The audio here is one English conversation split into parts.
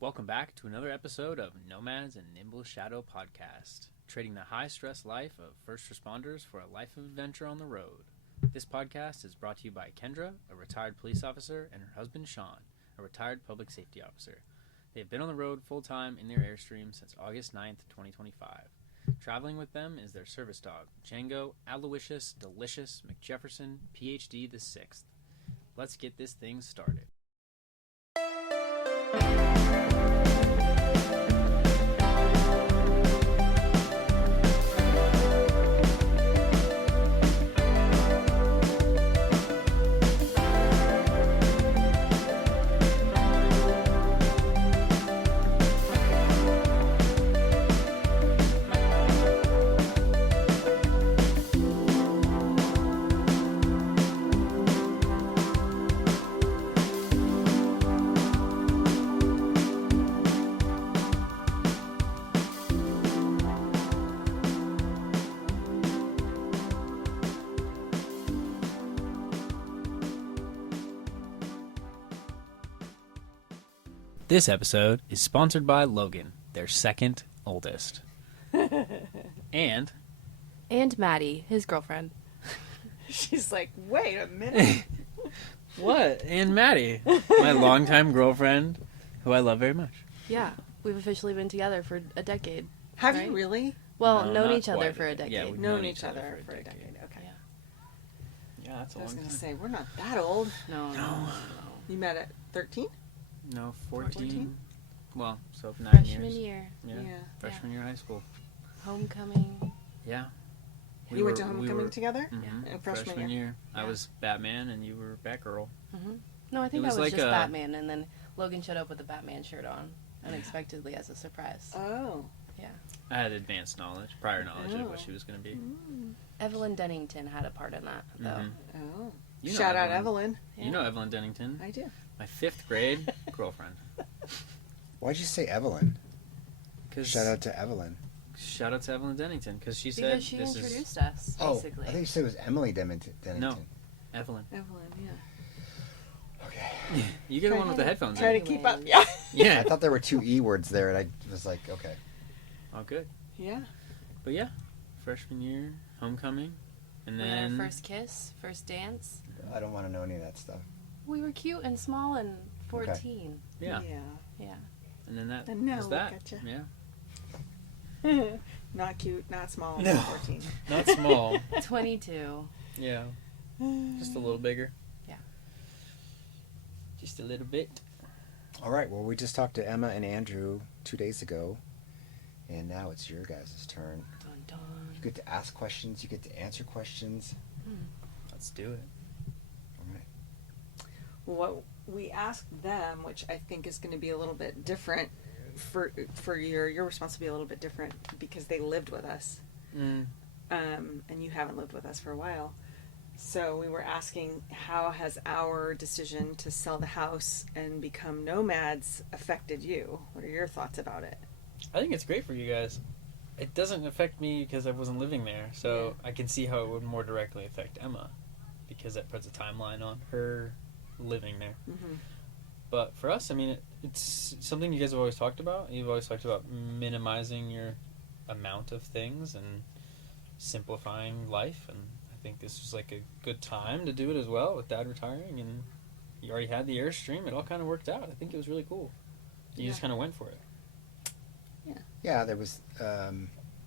Welcome back to another episode of Nomads and Nimbleshadow podcast, trading the high-stress life of first responders for a life of adventure on the road. This podcast is brought to you by Kendra, a retired police officer, and her husband Sean, a retired public safety officer. They have been on the road full-time in their Airstream since August 9th, 2025. Traveling with them is their service dog, Django, Aloysius, Delicious, McJefferson, PhD the 6th. Let's get this thing started. This episode is sponsored by Logan, their second oldest. And Maddie, his girlfriend. She's like, wait a minute. what? And Maddie, my longtime girlfriend, who I love very much. Yeah, we've officially been together for a decade. Have right? you really? Well, No, known not each other quite for a a decade. decade. Yeah, we've Known each other for a decade. Okay. Yeah, that's a I long was going time. to say, we're not that old. No. You met at 13? No, 14. 14? Well, so 9 Freshman years. year, Yeah. Yeah. Freshman year of high school. homecoming. Yeah. You went to homecoming together? Mhm. In freshman year. I Yeah. was Batman and you were Batgirl. Mm-hmm. No, I think It I was was like just a- Batman, and then Logan showed up with a Batman shirt on, unexpectedly as a surprise. Oh. Yeah. I had advanced knowledge, prior knowledge of what Oh. she was going to be. Evelyn Dennington had a part in that, though. Mhm. Oh. You know Shout out Evelyn. Yeah. You know Evelyn Dennington, I do. my 5th grade girlfriend. Why'd you say Evelyn? 'Cause- Shout out to Evelyn. Shout out to Evelyn Dennington because she said Because she this introduced us, basically. I think you said it was Emily Dennington. No. is Evelyn. Evelyn, yeah. Okay. You get the one with the headphones Try in. to keep up. Yeah. Yeah. I thought there were 2 E words there, and I was like, okay. Oh, good. Yeah. But yeah, freshman year, homecoming, and We had then our first kiss, first dance. I don't want to know any of that stuff. We were cute and small and 14. yeah, Yeah. and then that And now was look that. at ya. Yeah, Not cute, not small, No. not 14. not small. 22. Yeah, just a little bigger. Yeah. Just a little bit. All right, well, we just talked to Emma and Andrew 2 days ago, and now it's your guys' turn. Dun, dun. You get to ask questions, you get to answer questions. Let's do it. All right. What we asked them, which I think is going to be a little bit different for your response will be a little bit different because they lived with us, and you haven't lived with us for a while. So we were asking, how has our decision to sell the house and become nomads affected you? What are your thoughts about it? I think it's great for you guys. It doesn't affect me because I wasn't living there, so I can see how it would more directly affect Emma because that puts a timeline on her living there. Mm-hmm. But for us, I mean, it's something you guys have always talked about. You've always talked about minimizing your amount of things and simplifying life, and I think this was like a good time to do it as well with Dad retiring, and you already had the Airstream. It all kind of worked out. I think it was really cool. You just kind of went for it. Yeah, there was,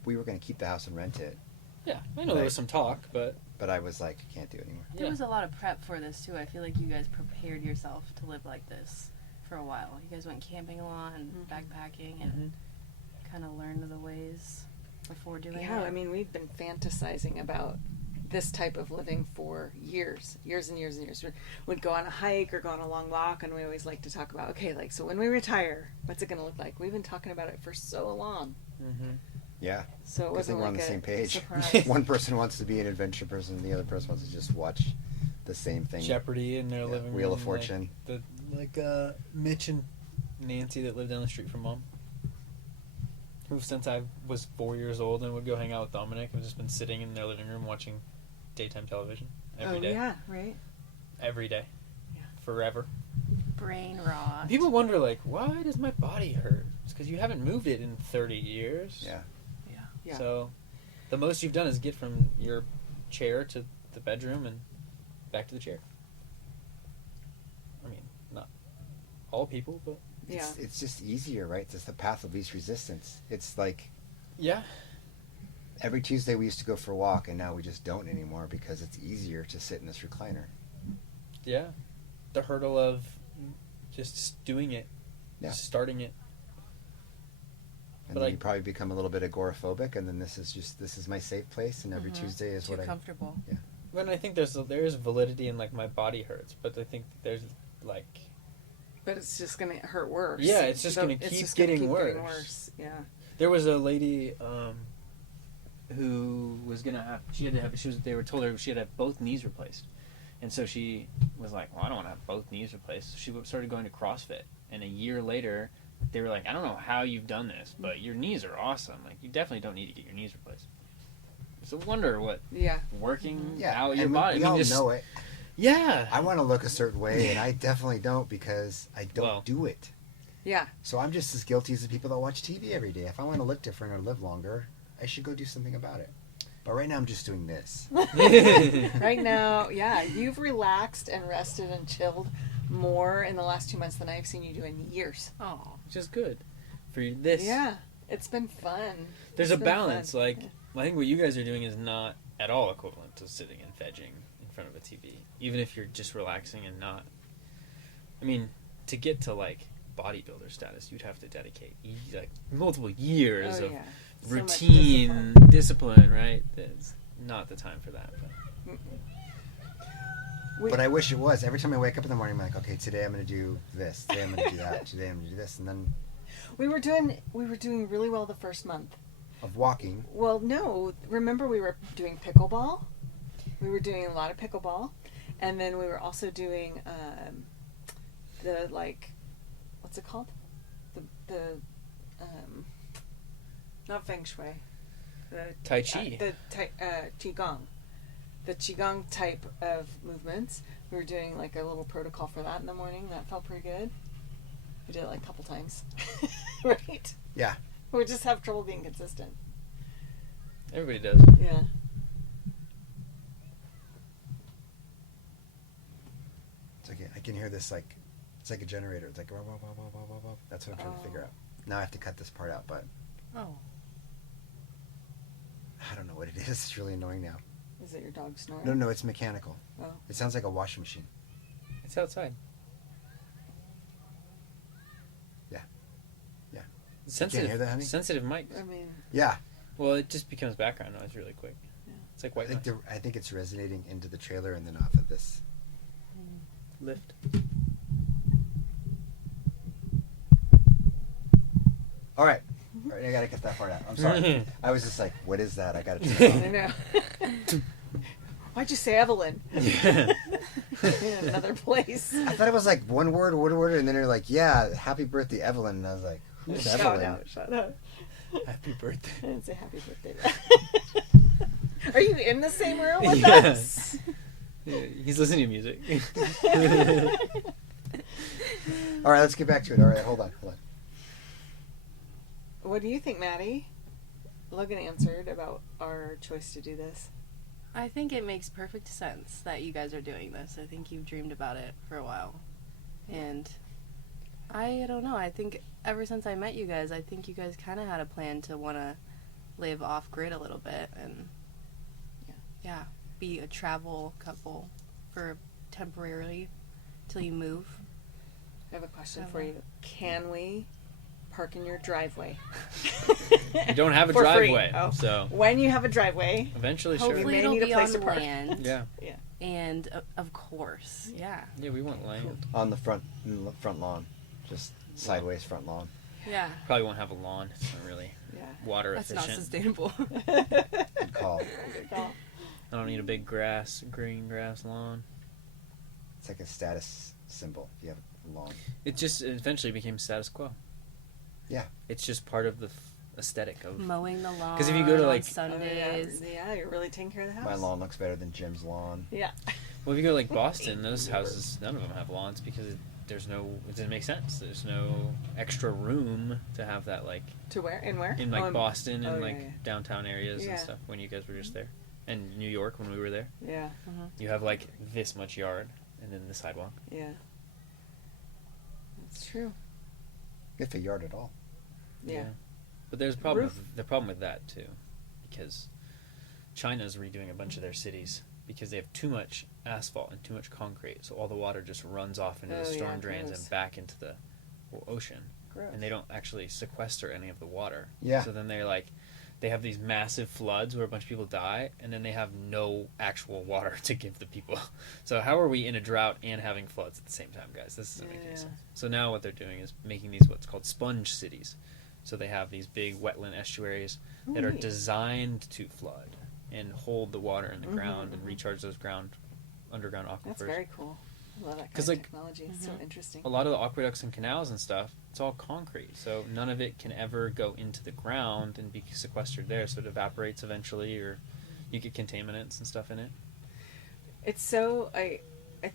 we were going to keep the house and rent it, Yeah, I know there was some talk, but but I was like, I can't do it anymore. There was a lot of prep for this, too. I feel like you guys prepared yourself to live like this for a while. You guys went camping a lot and backpacking and kind of learned the ways before doing it. Yeah, I mean, we've been fantasizing about this type of living for years and years and years. We'd go on a hike or go on a long walk, and we always like to talk about, okay, like, so when we retire, what's it going to look like? We've been talking about it for so long. Yeah. So it Good thing wasn't we're like on the a same page. surprise. One person wants to be an adventure person, and the other person wants to just watch the same thing. Jeopardy in their living room. Wheel of Fortune. Like Mitch and Nancy that lived down the street from Mom. Who, since I was 4 years old and would go hang out with Dominic, have just been sitting in their living room watching daytime television every day. Yeah, right. Every day. Yeah. Forever. Brain rot. People wonder, like, why does my body hurt? It's because you haven't moved it in 30 years. Yeah. Yeah. So, the most you've done is get from your chair to the bedroom and back to the chair. I mean, not all people, but... Yeah. It's just easier, right? It's the path of least resistance. It's like... Yeah. Every Tuesday we used to go for a walk, and now we just don't anymore because it's easier to sit in this recliner. Yeah. The hurdle of just doing it. Yeah. Just starting it. And But then I- you probably become a little bit agoraphobic, and then this is my safe place, and every Tuesday is Too what comfortable. But I think there is validity in, like, my body hurts, but I think there's, like... But it's just going to hurt worse. Yeah, it's just gonna It's keep just gonna getting keep worse. Yeah. There was a lady who was gonna have. They were told her she had to have both knees replaced, and so she was like, "Well, I don't want to have both knees replaced." So she started going to CrossFit, and a year later, they were like, "I don't know how you've done this, but your knees are awesome. Like, you definitely don't need to get your knees replaced." It's a wonder what working out your and body. we all know it. Yeah, I want to look a certain way, and I definitely don't because I don't do it. Yeah. So I'm just as guilty as the people that watch TV every day. If I want to look different or live longer, I should go do something about it. But right now I'm just doing this. Right now, you've relaxed and rested and chilled more in the last 2 months than I've seen you do in years. Oh. which is good for this. Yeah. It's been fun. There's It's a been balance. fun. Like, I think what you guys are doing is not at all equivalent to sitting and vegging in front of a TV. Even if you're just relaxing and not. I mean, to get to, like, bodybuilder status, you'd have to dedicate, like, multiple years of So much routine, discipline, right? It's not the time for that. But. But I wish it was. Every time I wake up in the morning, I'm like, okay, today I'm going to do this. Today I'm going to do that. Today I'm going to do this. And then... We were doing really well the first month. Of walking. Well, no. Remember we were doing pickleball? We were doing a lot of pickleball. And then we were also doing the, like... What's it called? Not feng shui. The Tai Chi. Qigong. The Qigong type of movements. We were doing like a little protocol for that in the morning. That felt pretty good. We did it like a couple times. Right? Yeah. We just have trouble being consistent. Everybody does. Yeah. It's okay. I can hear this like... It's like a generator. It's like... Wah, wah, wah, wah, wah, wah, wah. That's what I'm trying to figure out. Now I have to cut this part out, but... Oh. I don't know what it is. It's really annoying now. Is it your dog snoring? No, it's mechanical. Oh. It sounds like a washing machine. It's outside. Yeah. Yeah. Sensitive, hear that, honey? sensitive mics. I mean... Yeah. Well, it just becomes background noise really quick. Yeah. It's like white noise. I think it's resonating into the trailer and then off of this. Lift. All right. All right, I gotta cut that part out. I'm sorry. I was just like, what is that? I gotta turn it I know. Why'd you say Evelyn? Yeah. In another place. I thought it was like one word, and then they're like, yeah, happy birthday, Evelyn. And I was like, who's Shout Evelyn? out, shout out. Happy birthday. I didn't say happy birthday. Are you in the same room with Yeah. us? Yeah, he's listening to music. All right, let's get back to it. All right, hold on. What do you think, Maddie? Logan answered about our choice to do this. I think it makes perfect sense that you guys are doing this. I think you've dreamed about it for a while. And I don't know. I think ever since I met you guys, I think you guys kind of had a plan to want to live off-grid a little bit and, yeah, be a travel couple for temporarily till you move. I have a question for you. Can we park in your driveway? You don't have a For free. driveway, Oh. so When you have a driveway, eventually, Hopefully sure. may it'll need a be place on to park. land. Yeah, And, of course, yeah. yeah, we want land. On the front lawn, just sideways front lawn. Yeah. Probably won't have a lawn. It's not really yeah. water That's not efficient. sustainable. Good call. Good call. I don't need a big green grass lawn. It's like a status symbol. If you have a lawn. It just eventually became status quo. Yeah. It's just part of the aesthetic of. Mowing the lawn 'Cause if you go to, on like- Sundays. Yeah, you're really taking care of the house. My lawn looks better than Jim's lawn. Yeah. Well, if you go to like Boston, those houses, none of them have lawns because there's no, it doesn't make sense. There's no extra room to have that, like, To where? In where? in like Boston and yeah, like yeah. downtown areas Yeah. and stuff when you guys were just there, and New York when we were there. Yeah. You have like this much yard and then the sidewalk. Yeah. That's true. If a yard at all. Yeah. But there's a problem Roof. with, the problem with that too, because China's redoing a bunch of their cities because they have too much asphalt and too much concrete, so all the water just runs off into the storm drains gross. and back into the ocean, Gross. and they don't actually sequester any of the water. Yeah. So then they're like, they have these massive floods where a bunch of people die, and then they have no actual water to give the people. So how are we in a drought and having floods at the same time, guys? This doesn't make any Yeah. sense. So now what they're doing is making these what's called sponge cities. So they have these big wetland estuaries that are neat. designed to flood and hold the water in the ground and recharge those underground aquifers. That's very cool. I love that kind 'Cause, of like, technology. It's so interesting. A lot of the aqueducts and canals and stuff, it's all concrete, so none of it can ever go into the ground and be sequestered there, so it evaporates eventually, or you get contaminants and stuff in it. It's so I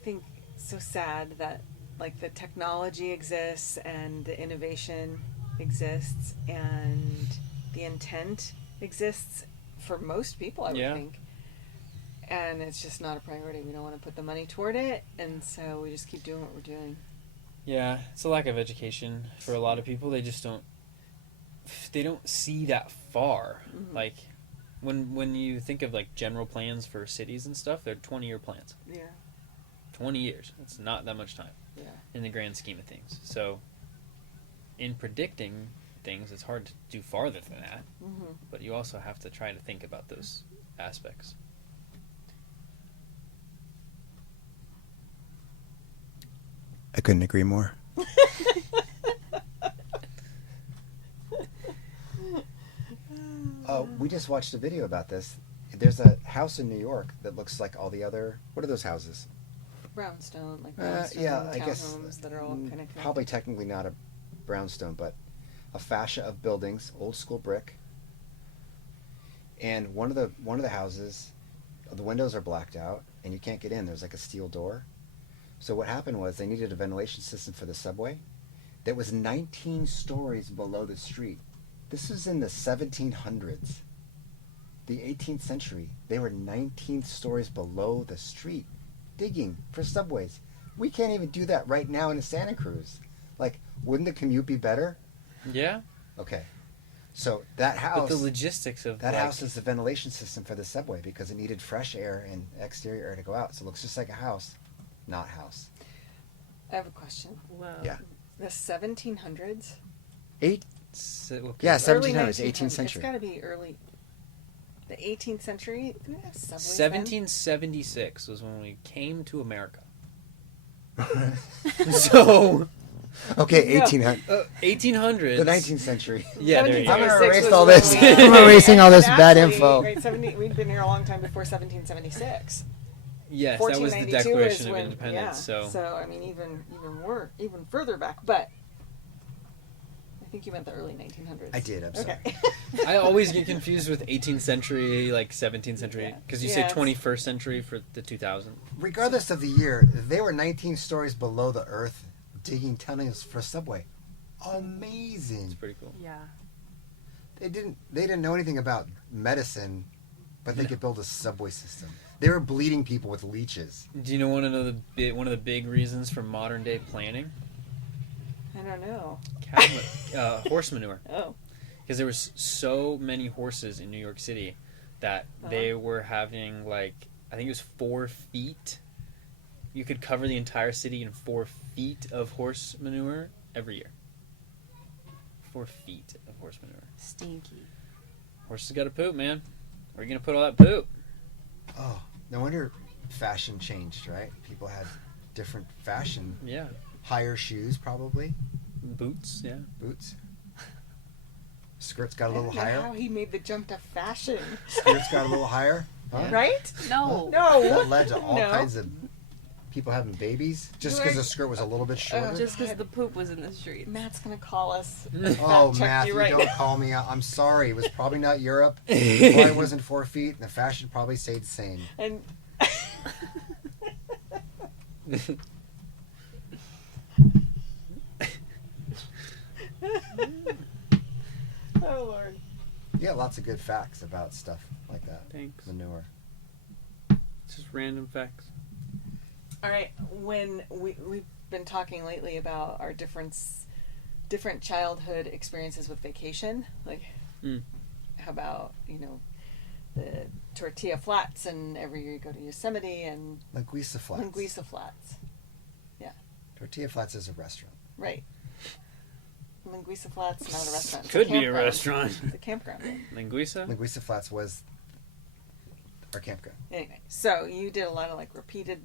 think so sad that like the technology exists and the innovation exists and the intent exists for most people, I would Yeah. think. And it's just not a priority. We don't want to put the money toward it, and so we just keep doing what we're doing. Yeah, it's a lack of education for a lot of people. They just don't see that far. Like when you think of like general plans for cities and stuff, they're 20-year plans. Yeah. 20 years. It's not that much time Yeah. in the grand scheme of things. So in predicting things, it's hard to do farther than that. But you also have to try to think about those aspects. I couldn't agree more. We just watched a video about this. There's a house in New York that looks like all the other. What are those houses? Brownstone, like brownstone Yeah, I guess townhomes that are all kind of probably technically not a brownstone, but a fascia of buildings, old school brick. And one of the houses, the windows are blacked out, and you can't get in. There's like a steel door. So what happened was they needed a ventilation system for the subway that was 19 stories below the street. This was in the 1700s. The 18th century. They were 19 stories below the street, digging for subways. We can't even do that right now in Santa Cruz. Like, wouldn't the commute be better? Yeah. Okay. So that house... But the logistics of that house is the ventilation system for the subway because it needed fresh air and exterior air to go out. So it looks just like a house, not house. I have a question. Whoa. Yeah. The 1700s? Yeah, Early 1700s, 18th century. It's got to be early. The 18th century? Didn't it have subways then? 1776 was when we came to America. So... Okay, No. 1800. 1800s. The 19th century. Yeah, there you go. I'm gonna 1776 erase was all when this. we- I'm erasing all this bad Actually, info. Right, we'd been here a long time before 1776. Yes, that was the 1492 Declaration is of when- Independence. yeah. So I mean, even further back. But I think you meant the early 1900s. I did, I'm sorry. Okay. I always get confused with 18th century, like 17th century, Yeah. because you Yeah, say 21st century for the 2000. Regardless of the year, they were 19 stories below the earth digging tunnels for subway. Amazing. It's pretty cool. Yeah. They didn't know anything about medicine, but they could build a subway system. They were bleeding people with leeches. Do you want to know one of the big reasons for modern day planning? I don't know. Horse manure. Oh. Because there was so many horses in New York City that they were having, like, I think it was 4 feet. You could cover the entire city in 4 feet of horse manure every year. 4 feet of horse manure. Stinky. Horses got to poop, man. Where are you going to put all that poop? Oh, no wonder fashion changed, right? People had different fashion. Yeah. Higher shoes, probably. Boots, yeah. Boots. Skirts got a I little don't know higher. how he made the jump to fashion. Skirts got a little higher. Huh? Right? No. No. That led to all No. kinds of people having babies just because the Like- skirt was a little bit shorter. Just because the poop was in the street. Matt's going to call us. Oh, fact check Matthew, you right don't now. call me out. I'm sorry. It was probably not Europe. Probably wasn't 4 feet, and the fashion probably stayed the same. And Oh, Lord. You got lots of good facts about stuff like that. Thanks. Manure. It's just random facts. All right, when we've been talking lately about our different childhood experiences with vacation, like how about, you know, the tortilla flats, and every year you go to Yosemite, and Linguiça Flats. Linguiça Flats. Yeah. Tortilla Flats is a restaurant. Right. Linguiça Flats, not a restaurant. It's Could be a campground. restaurant. It's a campground. Linguiça? Linguiça Flats was our campground. Anyway, so you did a lot of like repeated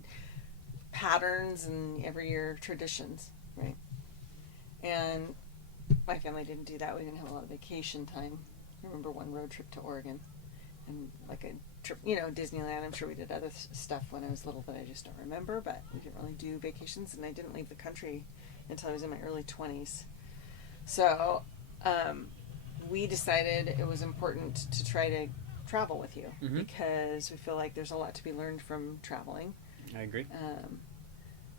patterns and every year traditions, right? And my family didn't do that. We didn't have a lot of vacation time. I remember one road trip to Oregon and like a trip, you know, Disneyland. I'm sure we did other stuff when I was little that I just don't remember, but we didn't really do vacations, and I didn't leave the country until I was in my early 20s. So we decided it was important to try to travel with you because we feel like there's a lot to be learned from traveling. I agree.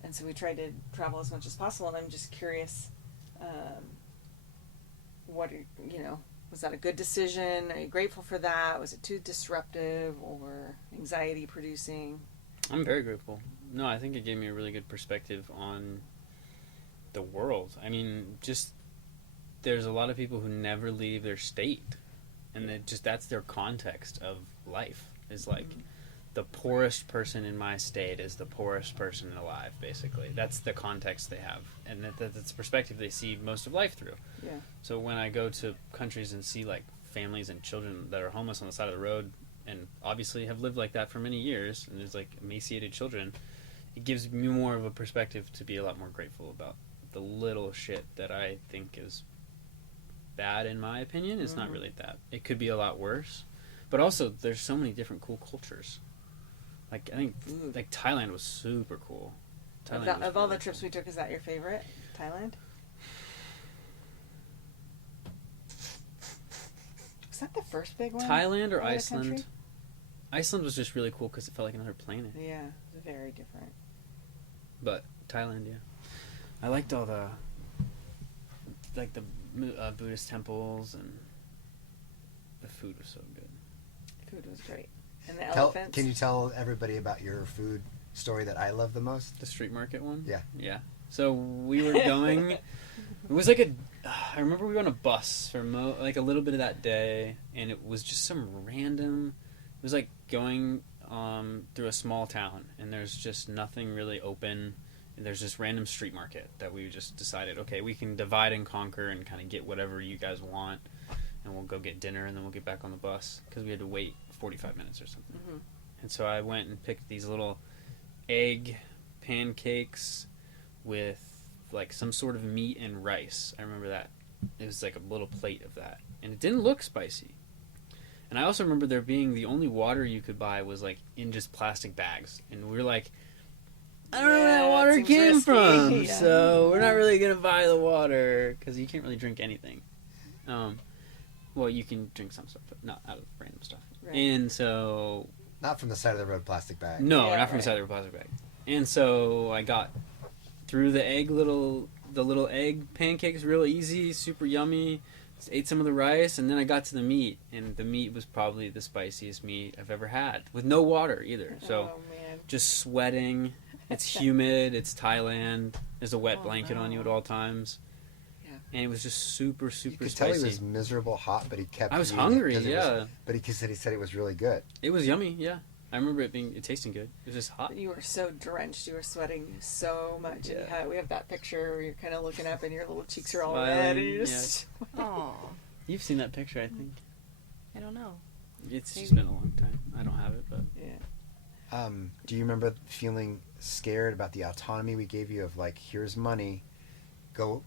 And so we tried to travel as much as possible, and I'm just curious, was that a good decision? Are you grateful for that? Was it too disruptive or anxiety producing? I'm very grateful. No, I think it gave me a really good perspective on the world. I mean, just there's a lot of people who never leave their state, and that's their context of life. Is like the poorest person in my state is the poorest person alive. Basically, that's the context they have, and that's the perspective they see most of life through. Yeah. So when I go to countries and see like families and children that are homeless on the side of the road, and obviously have lived like that for many years, and there's like emaciated children, it gives me more of a perspective to be a lot more grateful about the little shit that I think is bad, in my opinion. It's not really that. It could be a lot worse. But also, there's so many different cool cultures. Like, I think, like, Thailand was super cool. Of all the trips we took, is that your favorite? Thailand? Was that the first big one? Thailand or Iceland? Iceland was just really cool because it felt like another planet. Yeah, it was very different. But Thailand, yeah. I liked all the, like, the Buddhist temples, and the food was so good. Food was great. And the elephants. Can you tell everybody about your food story that I love the most? The street market one? Yeah. Yeah. So we were going, it was like I remember we were on a bus for like a little bit of that day, and it was just some random, it was like going through a small town, and there's just nothing really open. And there's this random street market that we just decided, okay, we can divide and conquer and kind of get whatever you guys want, and we'll go get dinner, and then we'll get back on the bus, because we had to wait 45 minutes or something. And so I went and picked these little egg pancakes with like some sort of meat and rice. I remember that. It was like a little plate of that, and it didn't look spicy. And I also remember there being the only water you could buy was like in just plastic bags, and we were like, I don't know where that water came from, yeah. so we're not really gonna buy the water because you can't really drink anything. Well, you can drink some stuff, but not out of random stuff. Right. And so, Not from the side of the road plastic bag. no, Yeah, not from the right. side of the plastic bag. And so I got through the little egg pancakes real easy, super yummy. Just ate some of the rice, and then I got to the meat, and the meat was probably the spiciest meat I've ever had, with no water either. So Oh, man. just sweating. It's humid. It's Thailand. There's a wet blanket on you at no. all times. Yeah. And it was just super, You super could spicy. tell he was miserable hot, but he kept I was eating it hungry, 'cause it yeah. was- but he said it was really good. It was yummy, yeah. I remember it tasting good. It was just hot. You were so drenched. You were sweating so much. And Yeah. we have that picture where you're kind of looking up and your little cheeks are all Smiling, red. And you're just... Oh, You've seen that picture, I think. I don't know. It's just been a long time. I don't have it, but Yeah. Do you remember feeling scared about the autonomy we gave you of like, here's money, go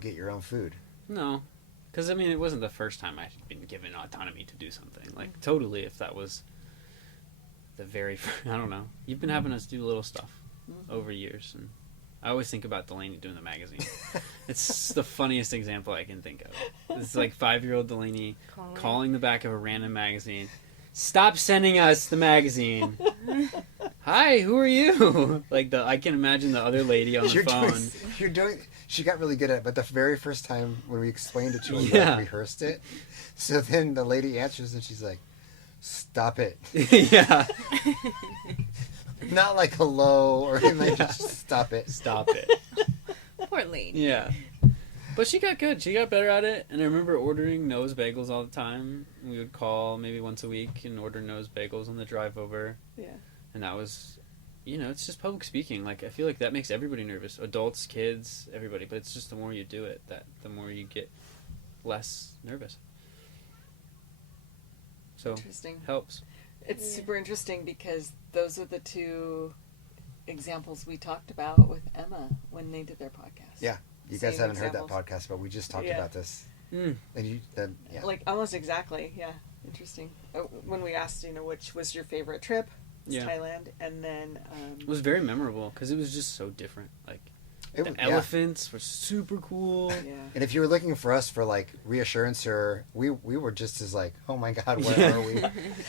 get your own food? no. Because, I mean, it wasn't the first time I'd been given autonomy to do something. Like, totally, if that was the very first, I don't know. You've been having us do little stuff over years, and I always think about Delaney doing the magazine. It's the funniest example I can think of. It's like 5-year-old Delaney calling the back of a random magazine. Stop sending us the magazine. hi, who are you? Like I can imagine the other lady on the phone. She got really good at it, but the very first time when we explained it to her, Yeah. we rehearsed it. So then the lady answers and she's like, stop it. Yeah. Not like hello or anything, like, just stop it. Stop it. Poor lady. Yeah. But she got good. She got better at it. And I remember ordering nose bagels all the time. We would call maybe once a week and order nose bagels on the drive over. Yeah. And that was, it's just public speaking. Like, I feel like that makes everybody nervous. Adults, kids, everybody. But it's just the more you do it, the more you get less nervous. So, Interesting. helps. It's super interesting because those are the two examples we talked about with Emma when they did their podcast. Yeah. You guys Same haven't examples. heard that podcast, but we just talked about this. Mm. And yeah. Like, almost exactly. Yeah. Interesting. When we asked, which was your favorite trip, it's Thailand. And then... it was very memorable because it was just so different. Like, the elephants were super cool. Yeah. And if you were looking for us for, like, reassurance or... We were just as like, oh my God, where are we?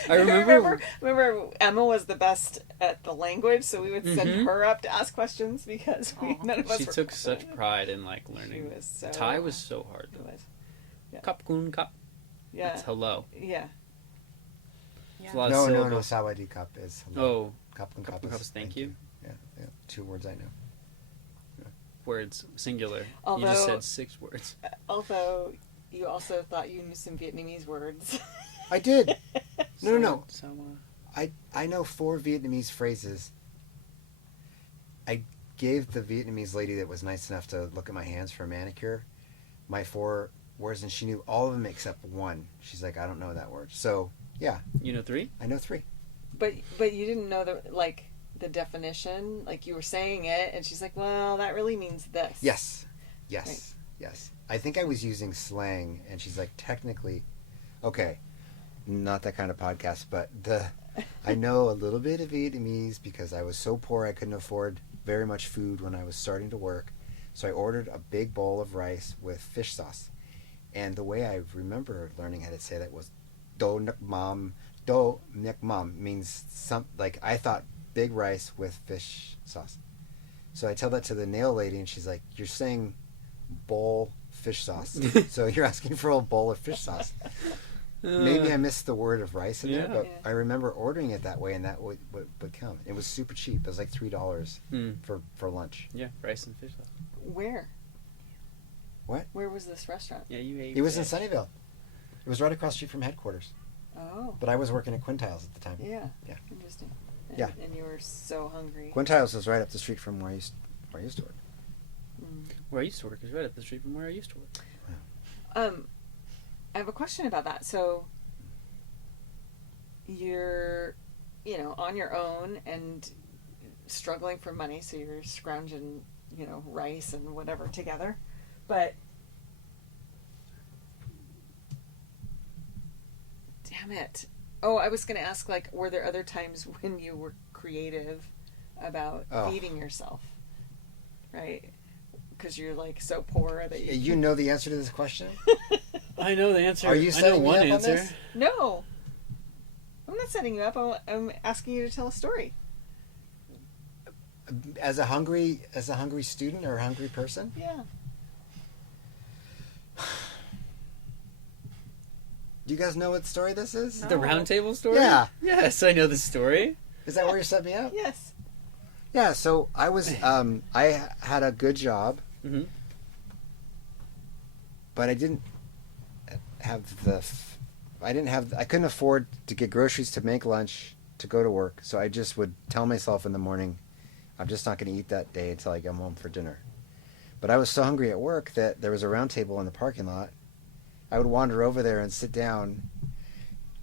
I remember Emma was the best at the language, so we would send her up to ask questions because none of us She were took such pride in, like, learning. Thai was so hard. It was. Yeah. Kap kun kap. Yeah. That's hello. Yeah. It's a lot of No, syllables. Sawadee Cup is hello. Oh. Cup and Cup is thank you. Yeah. 2 words I know. Words, singular. Although, you just said 6 words. Although, you also thought you knew some Vietnamese words. I did. No. Sawa. I know 4 Vietnamese phrases. I gave the Vietnamese lady that was nice enough to look at my hands for a manicure my 4 words, and she knew all of them except one. She's like, I don't know that word. So, yeah. You know 3? I know 3. But you didn't know the definition, like you were saying it, and she's like, well, that really means this. Yes. Right. Yes. I think I was using slang, and she's like, technically, okay, not that kind of podcast, but I know a little bit of Vietnamese because I was so poor I couldn't afford very much food when I was starting to work. So I ordered a big bowl of rice with fish sauce. And the way I remember learning how to say that was do nek mam. Do nek mam means like I thought big rice with fish sauce. So I tell that to the nail lady, and she's like, you're saying bowl fish sauce. So you're asking for a bowl of fish sauce. Maybe I missed the word of rice in there, but I remember ordering it that way, and that would come. It was super cheap. It was like $3 for lunch. Yeah, rice and fish sauce. Where? What? Where was this restaurant? Yeah, you ate It was in Sunnyvale. It was right across the street from headquarters. Oh. But I was working at Quintiles at the time. Yeah. Yeah. Interesting. Yeah. And you were so hungry. Quintiles was right up the street from where I used to work. Where I used to work is right up the street from where I used to work. I have a question about that. So you're, on your own and struggling for money, so you're scrounging, rice and whatever together. But damn it. Oh, I was going to ask, were there other times when you were creative about feeding yourself? Right? Because you're, so poor that you... You know the answer to this question? I know the answer. Are you setting me up on answer. this? No. I'm not setting you up. I'm asking you to tell a story. As a hungry student or a hungry person? Yeah. Do you guys know what story this is? The round table story? Yeah. Yes, I know the story. Is that where you set me up? Yes. Yeah, so I was, I had a good job, but I didn't have I couldn't afford to get groceries to make lunch to go to work, so I just would tell myself in the morning, I'm just not going to eat that day until I come home for dinner. But I was so hungry at work that there was a round table in the parking lot. I would wander over there and sit down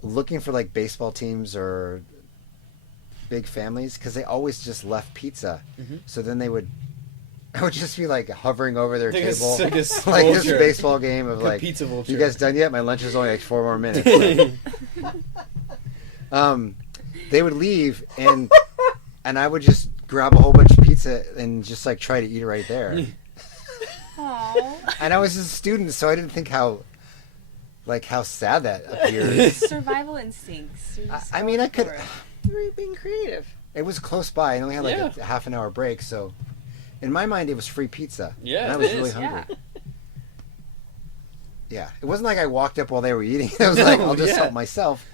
looking for baseball teams or big families, because they always just left pizza. So then I would just be hovering over their table like this vulture. baseball game of pizza vulture. you guys done yet? My lunch is only 4 more minutes. They would leave, and I would just grab a whole bunch of pizza and just try to eat it right there. Aww. And I was a student, so I didn't think how sad that appears. Survival instincts. I mean, I could. You were being creative. It was close by. I only had like Yeah. a half an hour break, so in my mind it was free pizza. Yeah, and I it was is. really hungry. Yeah. Yeah, it wasn't like I walked up while they were eating. It was like, No, I'll just yeah. help myself.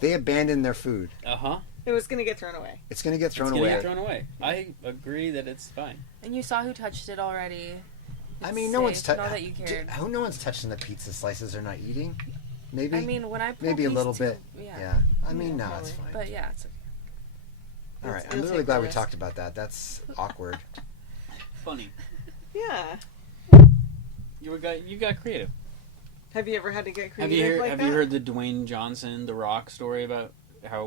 They abandoned their food. Uh-huh. It was going to get thrown away. It's going to get It's thrown gonna away. get thrown away. I agree that it's fine. And you saw who touched it already. I It's mean, no one's safe. touching. Not that you cared. No one's touching the pizza slices they're not eating. Maybe. I mean, when I pull maybe a these little two- bit. Yeah. I mean, Yeah, no, it's probably. fine. But yeah, it's okay. All right. It'll I'm really take glad the we risk. talked about that. That's awkward. Funny. Yeah. You got creative. Have you ever had to get Have creative you heard like have that? you heard the Dwayne Johnson, The Rock story about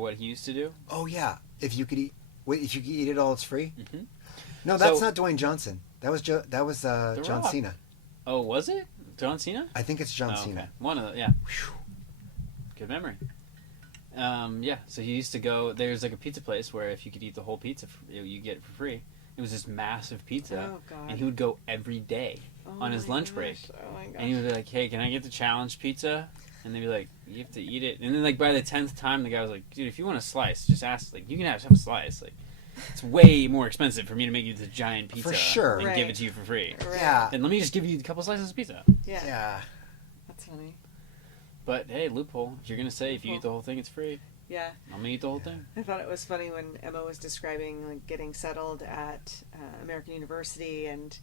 what he used to do? Oh yeah. If you could eat it all, it's free. Mm-hmm. No, that's So- not Dwayne Johnson. That was John Rock. Cena. Oh, was it John Cena? I think it's John Oh, Cena. okay. One of the, yeah. Good memory. Yeah. So he used to go. There's like a pizza place where if you could eat the whole pizza, you get it for free. It was this massive pizza, Oh, God. and he would go every day Oh on his my lunch break. gosh. Oh, my gosh. And he would be like, "Hey, can I get the challenge pizza?" And they'd be like, "You have to eat it." And then like by the 10th time, the guy was like, "Dude, if you want a slice, just ask. Like, you can have a slice. Like, it's way more expensive for me to make you this giant pizza sure. and give Right. it to you for free. Right. Yeah. And let me just give you a couple slices of pizza." Yeah. Yeah. That's funny. But hey, loophole. If you're gonna say if you eat the whole thing, it's free. Yeah. I'm gonna eat the whole thing. I thought it was funny when Emma was describing like getting settled at American University and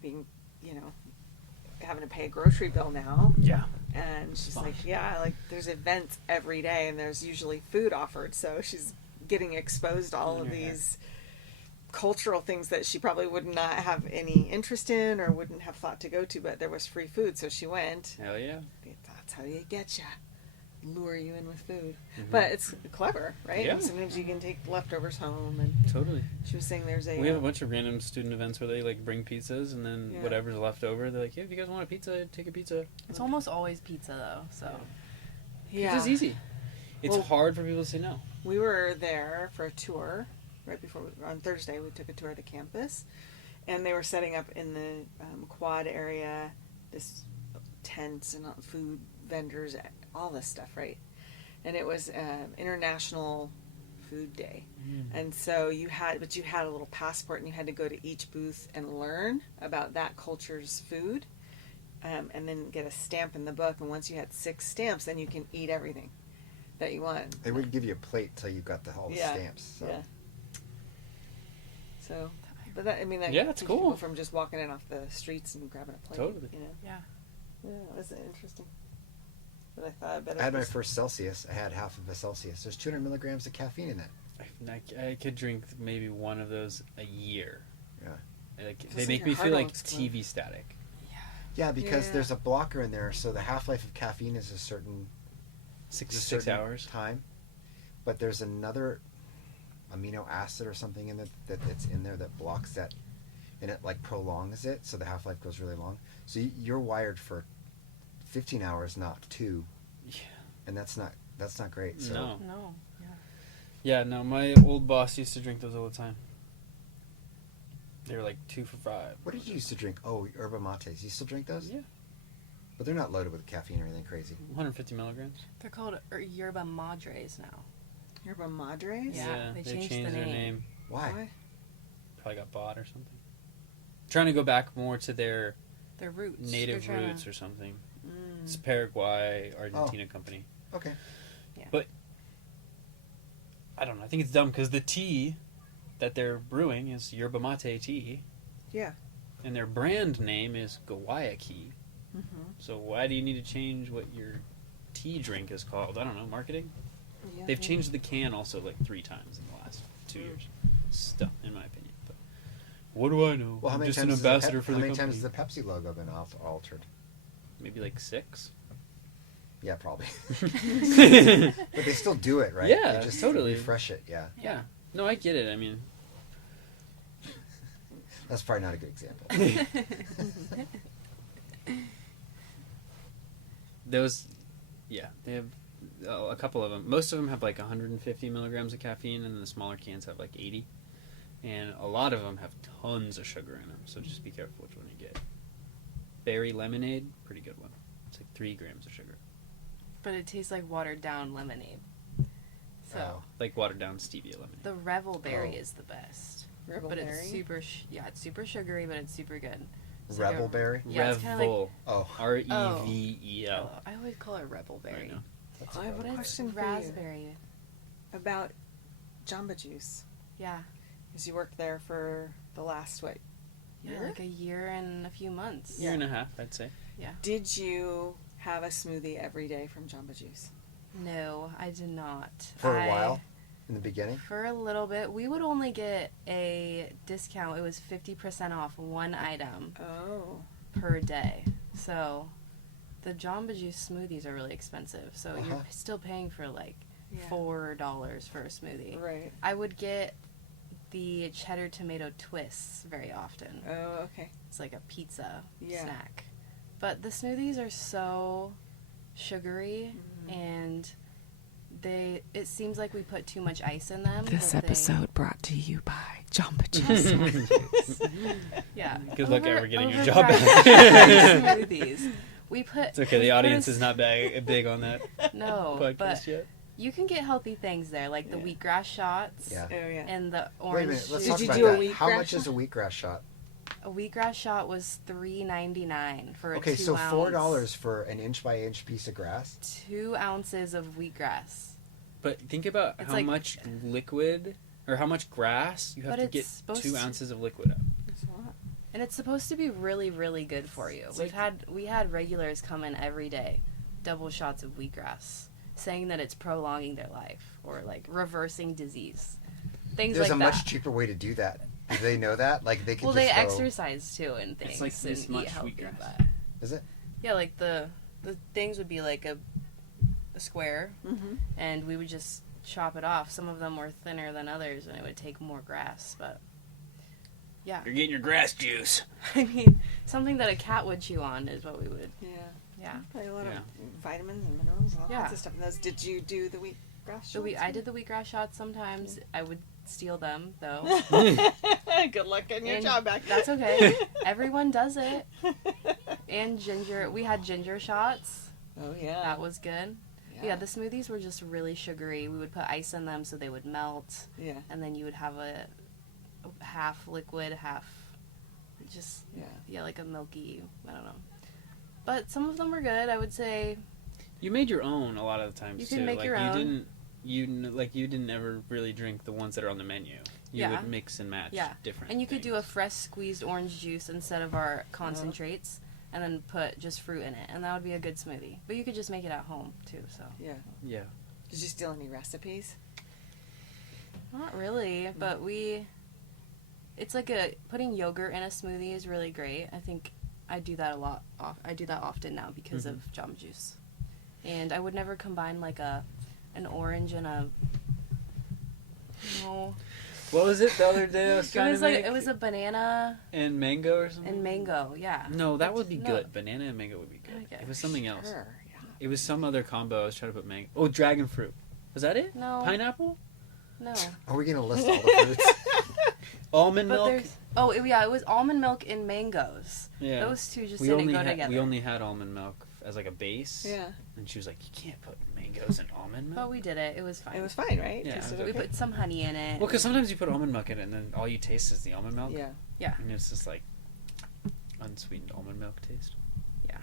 being, having to pay a grocery bill now. Yeah. And she's Fun. like, yeah, like there's events every day and there's usually food offered. So she's getting exposed to all of these cultural things that she probably would not have any interest in or wouldn't have thought to go to, but there was free food. So she went. Hell yeah. That's how you get ya. Lure you in with food. Mhm. But it's clever, right? Yeah. And sometimes you can take leftovers home. And Totally. she was saying there's a... We have a bunch of random student events where they like bring pizzas and then Yeah. whatever's left over, they're like, "Hey, if you guys want a pizza, take a pizza." It's almost always pizza though. So yeah. Pizza's easy. It's Well- hard for people to say no. We were there for a tour right before on Thursday. We took a tour of the campus, and they were setting up in the quad area this tents and food vendors, all this stuff, right? And it was International Food Day, and so you had a little passport, and you had to go to each booth and learn about that culture's food, and then get a stamp in the book. And once you had 6 stamps, then you can eat everything that you want. They would give you a plate till you got all the Yeah. stamps. So. Yeah. So, but that Yeah, it's keeps cool. people from just walking in off the streets and grabbing a plate. Totally. yeah. Yeah, it was interesting. But I thought I better. I had my first Celsius. I had half of a Celsius. There's 200 milligrams of caffeine in that. I could drink maybe one of those a year. Yeah. Like, Feels they like make your me heart feel will like explode. TV static. Yeah, because Yeah. there's a blocker in there, so the half-life of caffeine is a certain 6 certain hours. time. But there's another amino acid or something in it that's in there that blocks that, and it like prolongs it, so the half-life goes really long. So you're wired for 15 hours, not 2, Yeah. and that's not great. So No. No. Yeah. Yeah, no, my old boss used to drink those all the time. They were like 2 for $5. What did you used to drink? Oh, yerba mates. You still drink those? Yeah. But they're not loaded with caffeine or anything crazy. 150 milligrams. They're called yerba madres now. Yerba Madres? Yeah, they changed the their name. name. Why? Probably got bought or something. Trying to go back more to their Their roots. native They're trying roots to- or something. Mm. It's a Paraguay, Argentina company. Okay. I don't know. I think it's dumb because the tea that they're brewing is yerba mate tea, Yeah. and their brand name is Guayaki. Mm-hmm. So why do you need to change what your tea drink is called? I don't know. Marketing? Yeah, They've yeah. changed the can also like 3 times in the last 2 years. It's dumb, in my opinion. But what do I know? Well, how I'm many just an times ambassador for how the many company. times has the Pepsi logo been altered? Maybe like 6. Yeah, probably. But they still do it, right? Yeah, they just totally. refresh it. Yeah, Yeah. No, I get it. I mean, that's probably not a good example. those, yeah, they have a couple of them. Most of them have like 150 milligrams of caffeine, and then the smaller cans have like 80. And a lot of them have tons of sugar in them, so just be careful which one you get. Berry lemonade, pretty good one. It's like 3 grams of sugar. But it tastes like watered down lemonade. So Like watered down stevia lemonade. the Revelberry is the best. Revelberry. But it's super, it's super sugary, but it's super good. It's like a- Revelberry? Yeah, it's kind of like. Oh. Revel. I always call it Revelberry. I know. I have a But it's question for you raspberry. about Jamba Juice. Yeah. Because you worked there for the last, what, Yeah, year? like a year and a few months. Year and a half, I'd say. Yeah. Did you have a smoothie every day from Jamba Juice? No, I did not. For a while? In the beginning? For a little bit. We would only get a discount. It was 50% off one item Oh. per day. So the Jamba Juice smoothies are really expensive. So you're still paying for like Yeah. $4 for a smoothie. Right. I would get the cheddar tomato twists very often. Oh, okay. It's like a pizza Yeah. snack. But the smoothies are so sugary and it seems like we put too much ice in them. This that episode brought to you by Jamba Juice. Yeah. Good luck ever getting your overpriced job back. smoothies. We put. It's okay, the audience is not big on that No, podcast but yet. you can get healthy things there, like the Yeah. wheatgrass shots. Yeah. Oh, yeah. And the Wait a orange minute, let's juice. talk Did you about do a that. wheatgrass How much shot? is a wheatgrass shot? A wheatgrass shot was $3.99 for a Okay, 2 so ounce. $4 for an inch by inch piece of grass? 2 ounces of wheatgrass. But think about It's how like- much liquid or how much grass you have But to it's get supposed 2 to- ounces of liquid out. That's a lot. And it's supposed to be really, really good for you. It's We had regulars come in every day, double shots of wheatgrass, saying that it's prolonging their life or like reversing disease, things There's like a that. much cheaper way to do that. Do they know that? Like they could Well, just they go, exercise too and things It's like this and much eat healthy. wheatgrass. But Is it? yeah, like the things would be like a square, Mm-hmm. and we would just chop it off. Some of them were thinner than others, and it would take more grass. But yeah, You're getting your grass juice. I mean, something that a cat would chew on is what we would. Yeah. Yeah. Probably a lot Yeah. of vitamins and minerals and all Yeah. kinds of stuff in those. Did you do the wheatgrass shots? So I did the wheatgrass shots sometimes. I would steal them though. Good luck getting your And job back. That's okay. Everyone does it. And ginger. We had ginger shots. Oh, yeah. That was good. Yeah, the smoothies were just really sugary. We would put ice in them so they would melt. Yeah. And then you would have a half liquid, half just, Yeah. like a milky, I don't know. But some of them were good, I would say. You made your own a lot of the times You too. can make like your you own. you didn't ever really drink the ones that are on the menu. You Yeah. would mix and match Yeah. different. And you could do a things. fresh squeezed orange juice instead of our concentrates, and then put just fruit in it, and that would be a good smoothie. But you could just make it at home too. So Yeah. Yeah. Did you steal any recipes? not really, but it's like putting yogurt in a smoothie is really great. I think I do that a lot. I do that often now because of Jamba Juice, and I would never combine like an orange and a. No. What was it the other day? I was trying to make It was a banana and mango or something. and mango. Yeah. No, that would be No. good. Banana and mango would be good. Okay. It was something else. Sure. Yeah. It was some other combo. I was trying to put mango. Oh, dragon fruit. Was that it? No. Pineapple? No. Are we gonna list all the fruits? Almond But milk? there's it was almond milk and mangoes. Yeah. Those two just didn't go together. We only had almond milk as like a base. Yeah. And she was like, you can't put mangoes in almond milk. But we did it. It was fine. It was fine, right? Yeah, Tasted it was We okay? put some honey in it. Well, because sometimes you put almond milk in it and then all you taste is the almond milk. Yeah. And it's just like unsweetened almond milk taste. Yeah.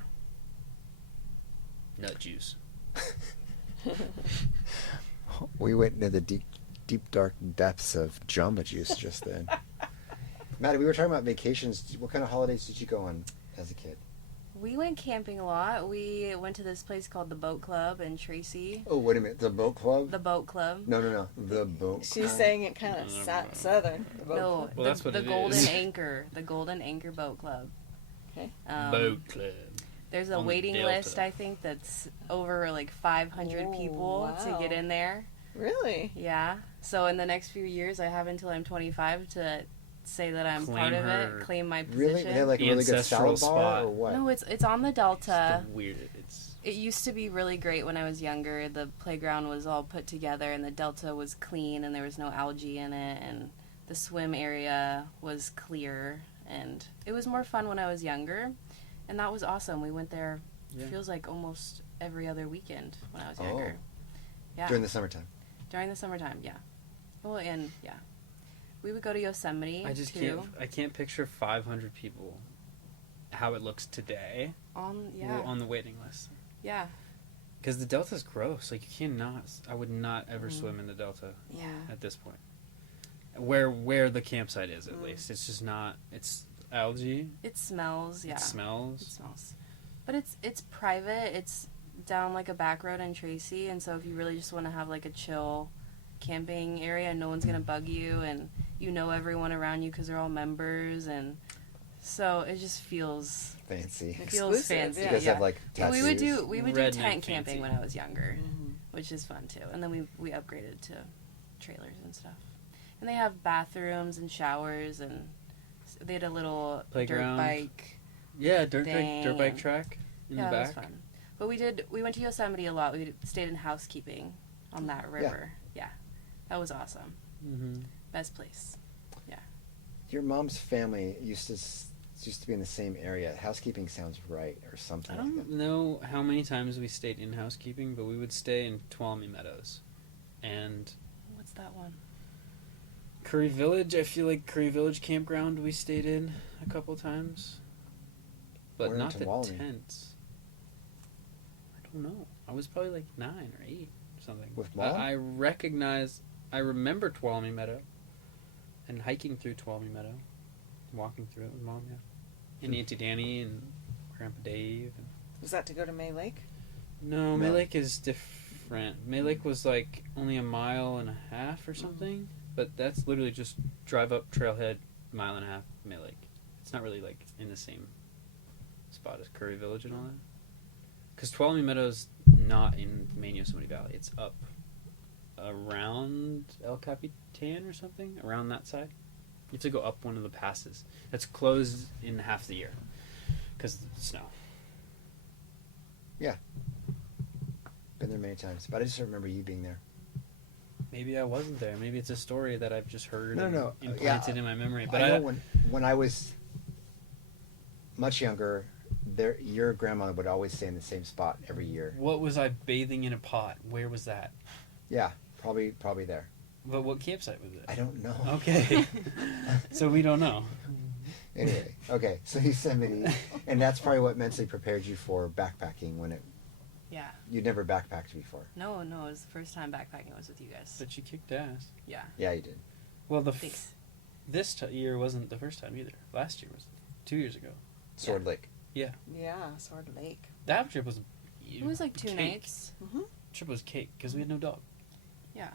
Nut juice. We went into the deep dark depths of Jamba Juice just then. Maddie, we were talking about vacations. What kind of holidays did you go on as a kid? We went camping a lot. We went to this place called the Boat Club in Tracy. Oh, wait a minute. The boat club? The Boat Club. No. The boat She's club. saying it kind of southern. No, Well, that's what the it Golden is. Anchor. The Golden Anchor Boat Club. Okay. Boat club. There's a on the waiting Delta. list, I think, that's over like 500 Oh, people to wow. get in there. Really? Yeah. So in the next few years, I have until I'm 25 to say that I'm Claim part of her- it, claim my position. Really? They have like a really good Ancestral salad bar spot. or what? No, it's on the It's Delta. the weird. It's It used to be really great when I was younger. The playground was all put together and the Delta was clean and there was no algae in it and the swim area was clear and it was more fun when I was younger. And that was awesome. We went there, Yeah. feels like almost every other weekend when I was younger. Yeah. During the summertime. During the summertime, yeah. Well, and yeah, we would go to Yosemite. I just too. can't picture 500 people. How it looks today On the waiting list. Yeah. Because the Delta's gross. Like, you cannot. I would not ever swim in the Delta. Yeah. At this point, where the campsite is, at least, it's just not. It's algae. It smells. Yeah. It smells. It smells. But it's private. It's down like a back road in Tracy, and so if you really just want to have like a chill camping area, no one's gonna bug you, and you know everyone around you because they're all members, and so it just feels Fancy. feels Exclusive, fancy. You guys yeah. have like tattoos? We would do Redneck tent camping fancy. when I was younger, Mm-hmm. which is fun too. And then we upgraded to trailers and stuff. And they have bathrooms and showers, and they had a little Playground. dirt bike. Yeah, dirt Thing bike and- track in Yeah, the that was back. fun. But we went to Yosemite a lot. We stayed in housekeeping on that river. Yeah, that was awesome. Mm-hmm. Best place. Your mom's family used to be in the same area. Housekeeping sounds right, or something I like don't that. know how many times we stayed in housekeeping, but we would stay in Tuolumne Meadows. And What's that one? Curry Village, I feel like Curry Village campground we stayed in a couple times. But Where in not the Tuolumne? tents. I don't know. I was probably like 9 or 8 or something. With Mom? I remember Tuolumne Meadow and hiking through Tuolumne Meadow, walking through it with Mom, yeah. And Auntie Danny and Grandpa Dave. And Was that to go to May Lake? no, May Lake is different. May Lake was like only 1.5 miles or something, but that's literally just drive up trailhead, 1.5 miles, May Lake. It's not really like in the same spot as Curry Village and all that. Because Tuolumne Meadows not in main Yosemite Valley. It's up around El Capitan or something, around that side. You have to go up one of the passes. That's closed in half the year because of the snow. Been there many times, but I just don't remember you being there. Maybe I wasn't there. Maybe it's a story that I've just heard No, and no. implanted in my memory. But I know when I was much younger, your grandma would always stay in the same spot every year. What was I bathing in a pot? Where was that? Yeah, probably there. But what campsite was it? I don't know. Okay. So we don't know. Anyway, okay, so Yosemite, and that's probably what mentally prepared you for backpacking when Yeah. you'd never backpacked before. No, it was the first time backpacking was with you guys. But you kicked ass. Yeah. Yeah, you did. Well, Thanks. this year wasn't the first time either. Last year was 2 years ago. Sword Lake. Yeah, Sword Lake. That trip was. It was like 2 cake. nights. Mm-hmm. Trip was cake because we had no dog. Yeah.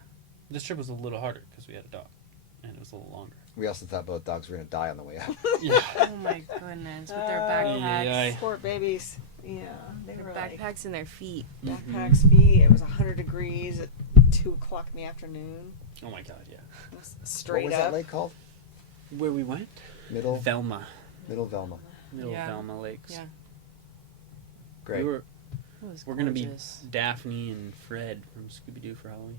This trip was a little harder because we had a dog, and it was a little longer. We also thought both dogs were going to die on the way up. Yeah. Oh my goodness, with their backpacks. Aye. Poor babies. Yeah, they Their were like backpacks and their feet. backpacks, feet. It was 100 degrees at 2 o'clock in the afternoon. Oh my god, yeah. It was What straight was up. that lake called? Where we went? Middle Velma. Velma. Middle Yeah. Velma Lakes. Yeah. Great. We're It was gonna be gorgeous. Daphne and Fred from Scooby Doo for Halloween.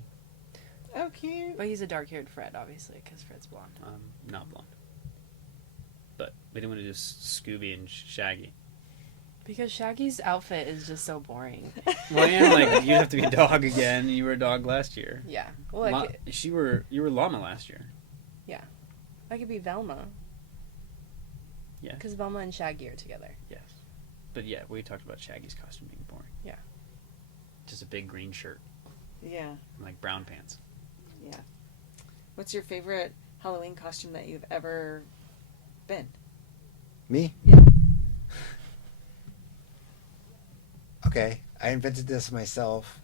Oh, cute. But he's a dark-haired Fred, obviously, because Fred's blonde. Not blonde. But we didn't want to do Scooby and Shaggy. Because Shaggy's outfit is just so boring. Well, and like you have to be a dog again. You were a dog last year. Yeah. Well, You were llama last year. I could be Velma. Yeah. Because Velma and Shaggy are together. Yes. But yeah, we talked about Shaggy's costume being boring. Yeah. Just a big green shirt Yeah, and like brown pants. yeah. What's your favorite Halloween costume that you've ever been? Me? Yeah. Okay, I invented this myself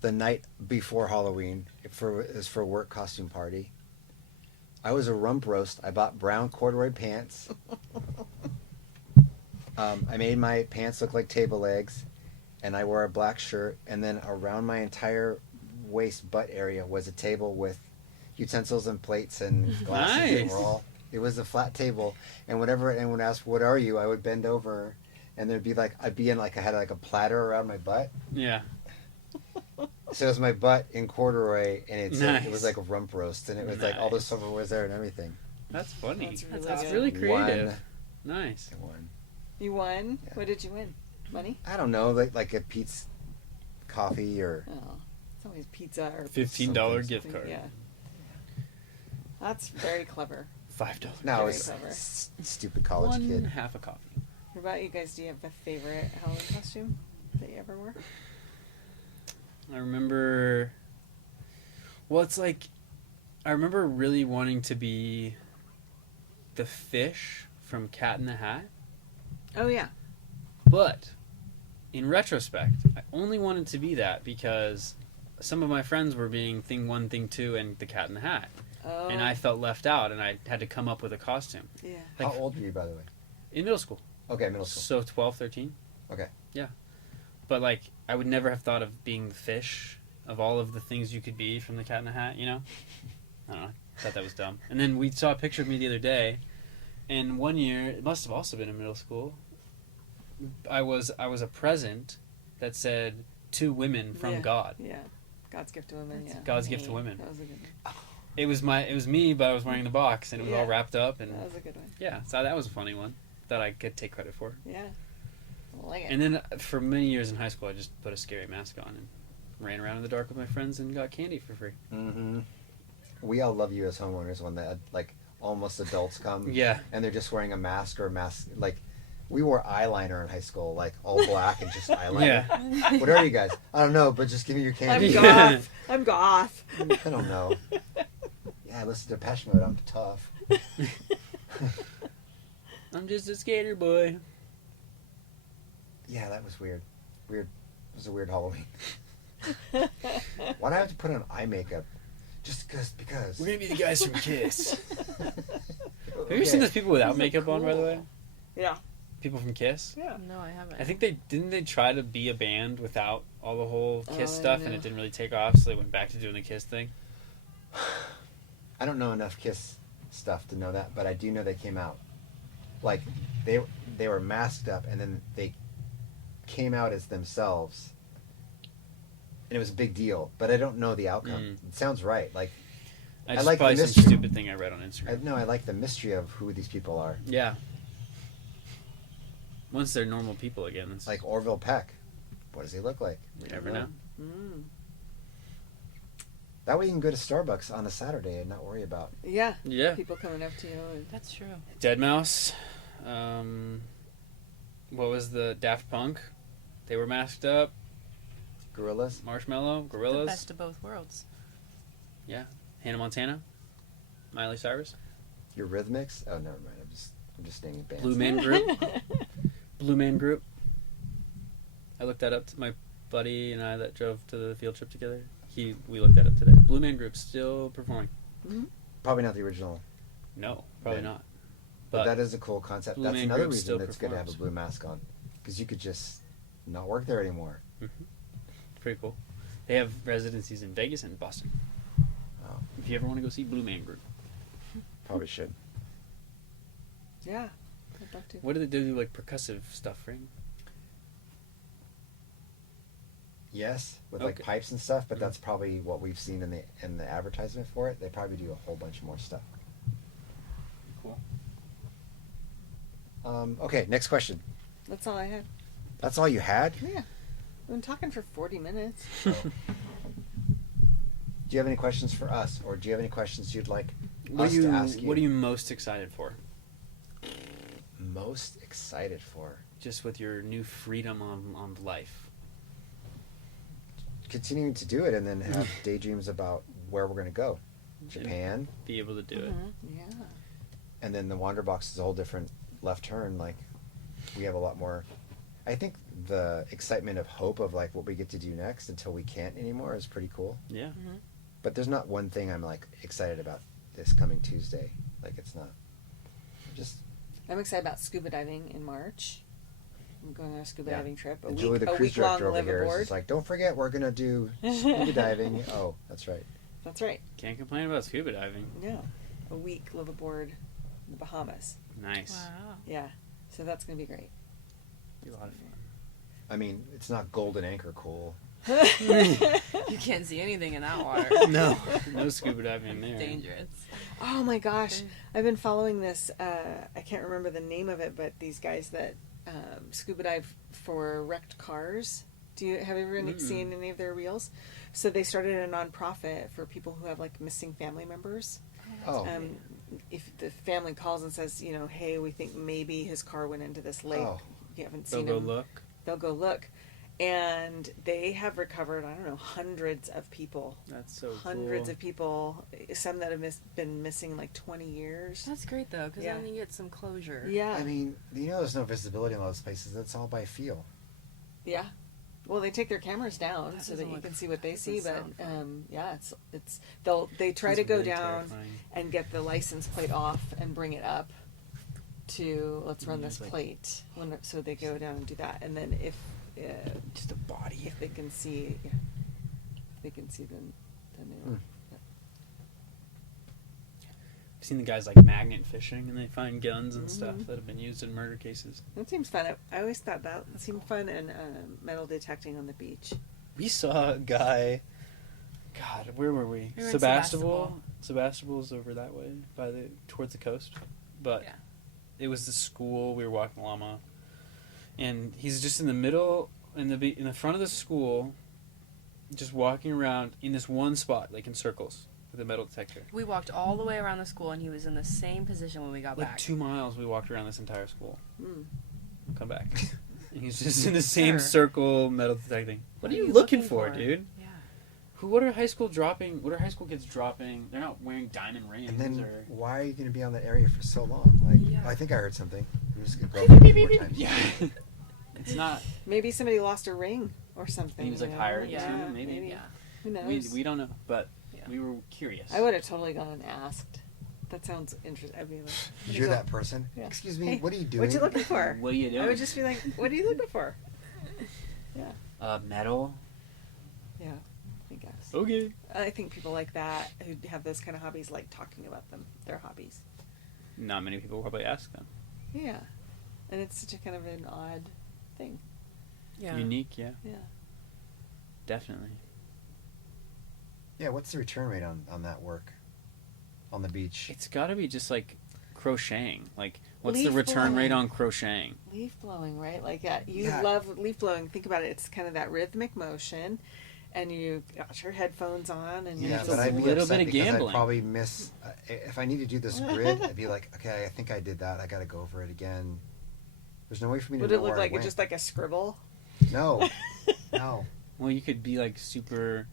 the night before Halloween. It was for a work costume party. I was a rump roast. I bought brown corduroy pants. I made my pants look like table legs, and I wore a black shirt. And then around my entire waist butt area was a table with utensils and plates and glasses. Nice. And it was a flat table, and whenever anyone would ask, "What are you?" I would bend over, and there'd be like I had like a platter around my butt. Yeah. So it was my butt in corduroy, and it Nice. was like a rump roast, and it was like all the silver was there and everything. That's funny. That's really good. creative. Won. Nice. I won. You won? Yeah. What did you win? Money? I don't know, like a Pete's coffee or Oh. It's always pizza or $15 gift something, card. Yeah. That's very clever. $5. No, Very it's clever. stupid college One kid. half a coffee. What about you guys? Do you have a favorite Halloween costume that you ever wore? I remember. Well, it's like I remember really wanting to be the fish from Cat in the Hat, Oh yeah. but in retrospect, I only wanted to be that because some of my friends were being Thing 1, Thing 2, and the Cat in the Hat, Oh. and I felt left out, and I had to come up with a costume. Yeah. Like, How old were you, by the way? in middle school. Okay, middle school. So 12, 13. Okay. Yeah. But, like, I would never have thought of being the fish of all of the things you could be from the Cat in the Hat, you know? I don't know. I thought that was dumb. And then we saw a picture of me the other day, and one year, it must have also been in middle school, I was a present that said, "To women from Yeah. God." Yeah. God's gift to women. Yeah. God's gift to women. That was a good one. It was me, but I was wearing the box, and it was all Yeah. wrapped up, and That was a good one. yeah, so that was a funny one that I could take credit for. Yeah. I like it. And then for many years in high school, I just put a scary mask on and ran around in the dark with my friends and got candy for free. Mm-hmm. We all love you as homeowners when the like almost adults come. Yeah. And they're just wearing a mask or a mask. Like, we wore eyeliner in high school, like all black and just eyeliner. Yeah. What are you guys? I don't know, but just give me your I'm candy. goth. I'm goth. I don't know. Yeah, I listen to Depeche Mode. I'm tough. I'm just a skater boy. Yeah, that was weird. Weird. It was a weird Halloween. Why do I have to put on eye makeup? Just because. We're gonna be the guys from Kiss. Have you Okay. seen those people without Those are makeup on, by the cool. way? Yeah. People from Kiss? Yeah. No, I haven't. I think didn't they try to be a band without all the whole Kiss Oh, I stuff, know. and it didn't really take off, so they went back to doing the Kiss thing. I don't know enough Kiss stuff to know that, but I do know they came out. Like, they were masked up, and then they came out as themselves. And it was a big deal, but I don't know the outcome. It sounds right. Like, I just like the probably some mystery. stupid thing I read on Instagram. I like the mystery of who these people are. Yeah. Once they're normal people again, it's Like Orville Peck. What does he look like? you never know. Mm. That way you can go to Starbucks on a Saturday and not worry about. Yeah. Yeah. People coming up to you. And... That's true. Deadmau5. What was the Daft Punk? They were masked up. Gorillas. Marshmallow, The Gorillaz. best of both worlds. Yeah. Hannah Montana. Miley Cyrus. Your Rhythmics. Oh, never mind. I'm just naming bands. Blue Man Group. Blue Man Group. I looked that up to my buddy and I that drove to the field trip together. We looked that up today. Blue Man Group's still performing. Mm-hmm. Probably not the original. No, probably Yeah. not. But that is a cool concept. Blue That's Man another Group reason still it's good to have a performs. blue mask on. Because you could just not work there anymore. Pretty cool. They have residencies in Vegas and Boston. Oh, If you ever want to go see Blue Man Group. probably should. Yeah. I'd love to. What do they do, like percussive stuff, right? Yes, with like Okay. pipes and stuff, but Mhm. that's probably what we've seen in the advertisement for it. They probably do a whole bunch more stuff. Cool. Okay, next question. That's all I had. That's all you had? Yeah. I've been talking for 40 minutes. Do you have any questions for us, or do you have any questions you'd like What us are you to ask you? What are you most excited for? most excited for? Just with your new freedom on life. Continuing to do it, and then have daydreams about where we're going to go. Japan, Be able to do it. Mm-hmm. Yeah. and then the Wander Box is a whole different left turn. Like, we have a lot more. I think the excitement of hope of like what we get to do next until we can't anymore is pretty cool. Yeah. Mm-hmm. But there's not one thing I'm like excited about this coming Tuesday. Like, it's not. Just I'm excited about scuba diving in March. I'm going on a scuba Yeah. diving trip. and Julie, the cruise week-long director over here, is liveaboard. just like, don't forget we're gonna do scuba diving. Oh, that's right. That's right. Can't complain about scuba diving. Yeah. A week live aboard in the Bahamas. Nice. Wow. Yeah. So that's going to be great. Be a lot of fun. I mean, it's not Golden Anchor cool. You can't see anything in that water. No. No scuba diving in there. Dangerous. Oh my gosh. I've been following this, I can't remember the name of it, but these guys that scuba dive for wrecked cars Have you ever seen any of their reels? So they started a nonprofit for people who have like missing family members. Oh. If the family calls and says, you know, hey, we think maybe his car went into this lake. Oh. You haven't seen They'll him. go look. They'll go look. And they have recovered, I don't know, hundreds of people. That's so Hundreds cool. of people. Some that have been missing like 20 years. That's great though, because Yeah. then you get some closure. Yeah. I mean, you know, there's no visibility in those places. It's all by feel. Yeah. Well, they take their cameras down That so that doesn't you look- can see what they doesn't see, but sound fun. yeah, they try It's to go really down terrifying. and get the license plate off and bring it up to let's run this It's like- plate so they go down and do that, and then if just a body if they can see then they will. I've seen the guys like magnet fishing, and they find guns and stuff that have been used in murder cases. That seems fun. I always thought that seemed fun, and metal detecting on the beach. We saw a guy. God, where were we? We were in Sebastopol. Sebastopol's over that way, towards the coast. But Yeah. it was the school. We were walking Llama, and he's just in the middle, in the front of the school, just walking around in this one spot, like in circles, with a metal detector. We walked all the way around the school, and he was in the same position when we got Like back. 2 miles, we walked around this entire school. Mm. Come back. And he's just in the same Sure. circle, metal detecting. What are you looking for, dude? Yeah. What are high school kids dropping? They're not wearing diamond rings. And then, or... why are you going to be on that area for so long? Like, Yeah. I think I heard something. I'm just going to go over it more times. Yeah. It's not. Maybe somebody lost a ring or something. He was like you know? hired Yeah. to, maybe. Yeah. Who knows? We don't know, but Yeah. we were curious. I would have totally gone and asked. That sounds interesting. I'd be like, You're that person. Yeah. Excuse me, Hey, what are you doing? what you looking for? What are you doing? I would just be like, what are you looking for? Yeah. Metal. Yeah. I guess. Okay. I think people like that who have those kind of hobbies like talking about them, their hobbies. Not many people probably ask them. Yeah. And it's such a kind of an odd thing. Yeah. Unique, yeah, Yeah. definitely. Yeah, what's the return rate on that work? On the beach? It's got to be just like crocheting. Like, what's Leaf the return blowing. rate on crocheting? Leaf blowing, right? Like you Yeah. love leaf blowing. Think about it. It's kind of that rhythmic motion, and you got your headphones on, and Yeah, It's but a I'd be little upset bit of because gambling. I'd probably miss. If I need to do this grid, I'd be like, okay, I think I did that. I got to go over it again. There's no way for me to would know it look where I like went. just like a scribble? No, no. Well, you could be like super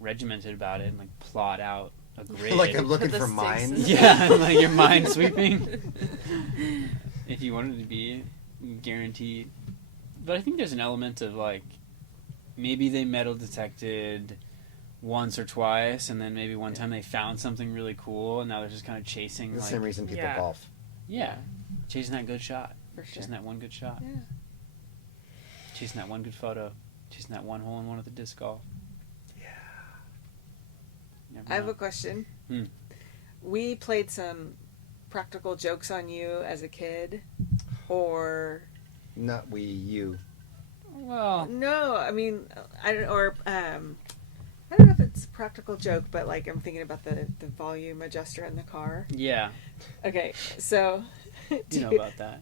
regimented about it and like plot out a grid. Like I'm looking The for six mines. is- Yeah, like you're mind sweeping. If you wanted to be guaranteed. But I think there's an element of like, maybe they metal detected once or twice, and then maybe one time they found something really cool, and now they're just kind of chasing The like, same reason people Yeah. golf. yeah, chasing that good shot, For sure. chasing that one good shot, Yeah. chasing that one good photo, chasing that one hole in one at the disc golf. Yeah. I have a question. Hmm. We played some practical jokes on you as a kid, or Not we, you. Well, no? I mean, I don't. Or I don't know if it's a practical joke, but like I'm thinking about the volume adjuster in the car. yeah, Okay, so you know about that.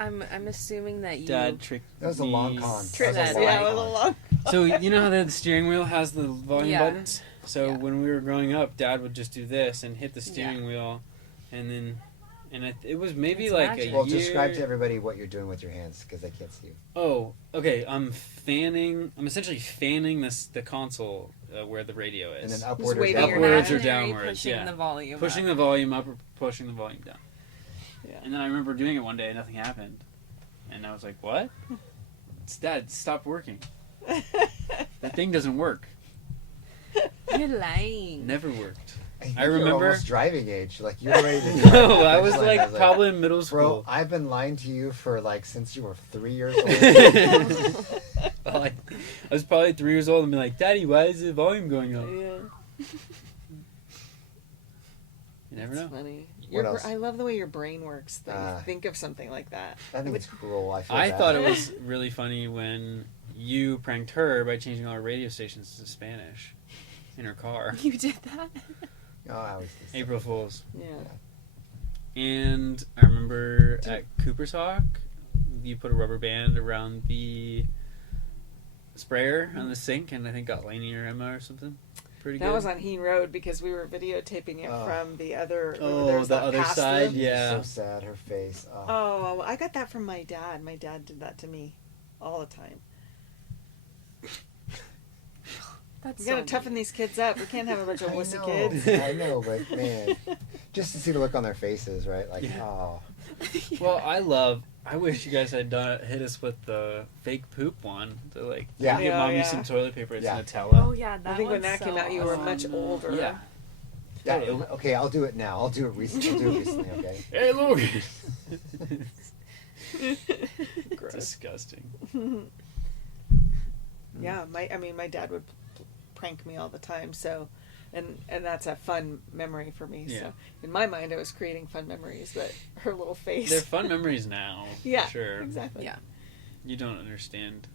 I'm assuming that you. Dad tricked That was a long con. Trips. That was a Yeah, long it was a long. So you know how the steering wheel has the volume Yeah. buttons? So Yeah. when we were growing up, Dad would just do this and hit the steering wheel, and then, it was maybe It's like magic. a Well, year. describe to everybody what you're doing with your hands because they can't see you. Oh, okay. I'm essentially fanning the console where the radio is. And then upward or waving down. your Upwards or hand. downwards, Pushing yeah. the volume. Pushing up. the volume up or pushing the volume down. Yeah. And then I remember doing it one day and nothing happened. And I was like, what? It's Dad, stop working. That thing doesn't work. You're lying. Never worked. think I you're remember- almost driving age. Like you're ready to drive. No, I was Punchline. like probably in middle school. Bro, I've been lying to you for like since you were 3 years old. I was probably 3 years old and be like, Daddy, why is the volume going up? Yeah. You never That's know. funny. What else? I love the way your brain works. That Ah. you think of something like that. I think it's cruel. I feel I bad. thought it was really funny when you pranked her by changing all her radio stations to Spanish in her car. You did that? Oh, I was just, April Fools. Yeah. And I remember at Cooper's Hawk, you put a rubber band around the sprayer on the sink, and I think got Lainey or Emma or something. Pretty good. That was on Heen Road because we were videotaping it from the other. Oh, the other side, yeah. So sad, her face. Oh, I got that from my dad. My dad did that to me all the time. We gotta toughen these kids up. We can't have a bunch of wussy kids. I know, but man, just to see the look on their faces, right? Like, oh. Well, I wish you guys had hit us with the fake poop one. To like, get mommy some toilet paper. It's Nutella. Oh yeah, that I think when that came out, you were much older. Yeah. Okay, I'll do it now. I'll do it recently. Okay. Hey, look. Disgusting. Yeah, my dad would prank me all the time. So, and that's a fun memory for me. Yeah. So in my mind, I was creating fun memories, but her little face. They're fun memories now. Yeah, sure. Exactly. Yeah. You don't understand.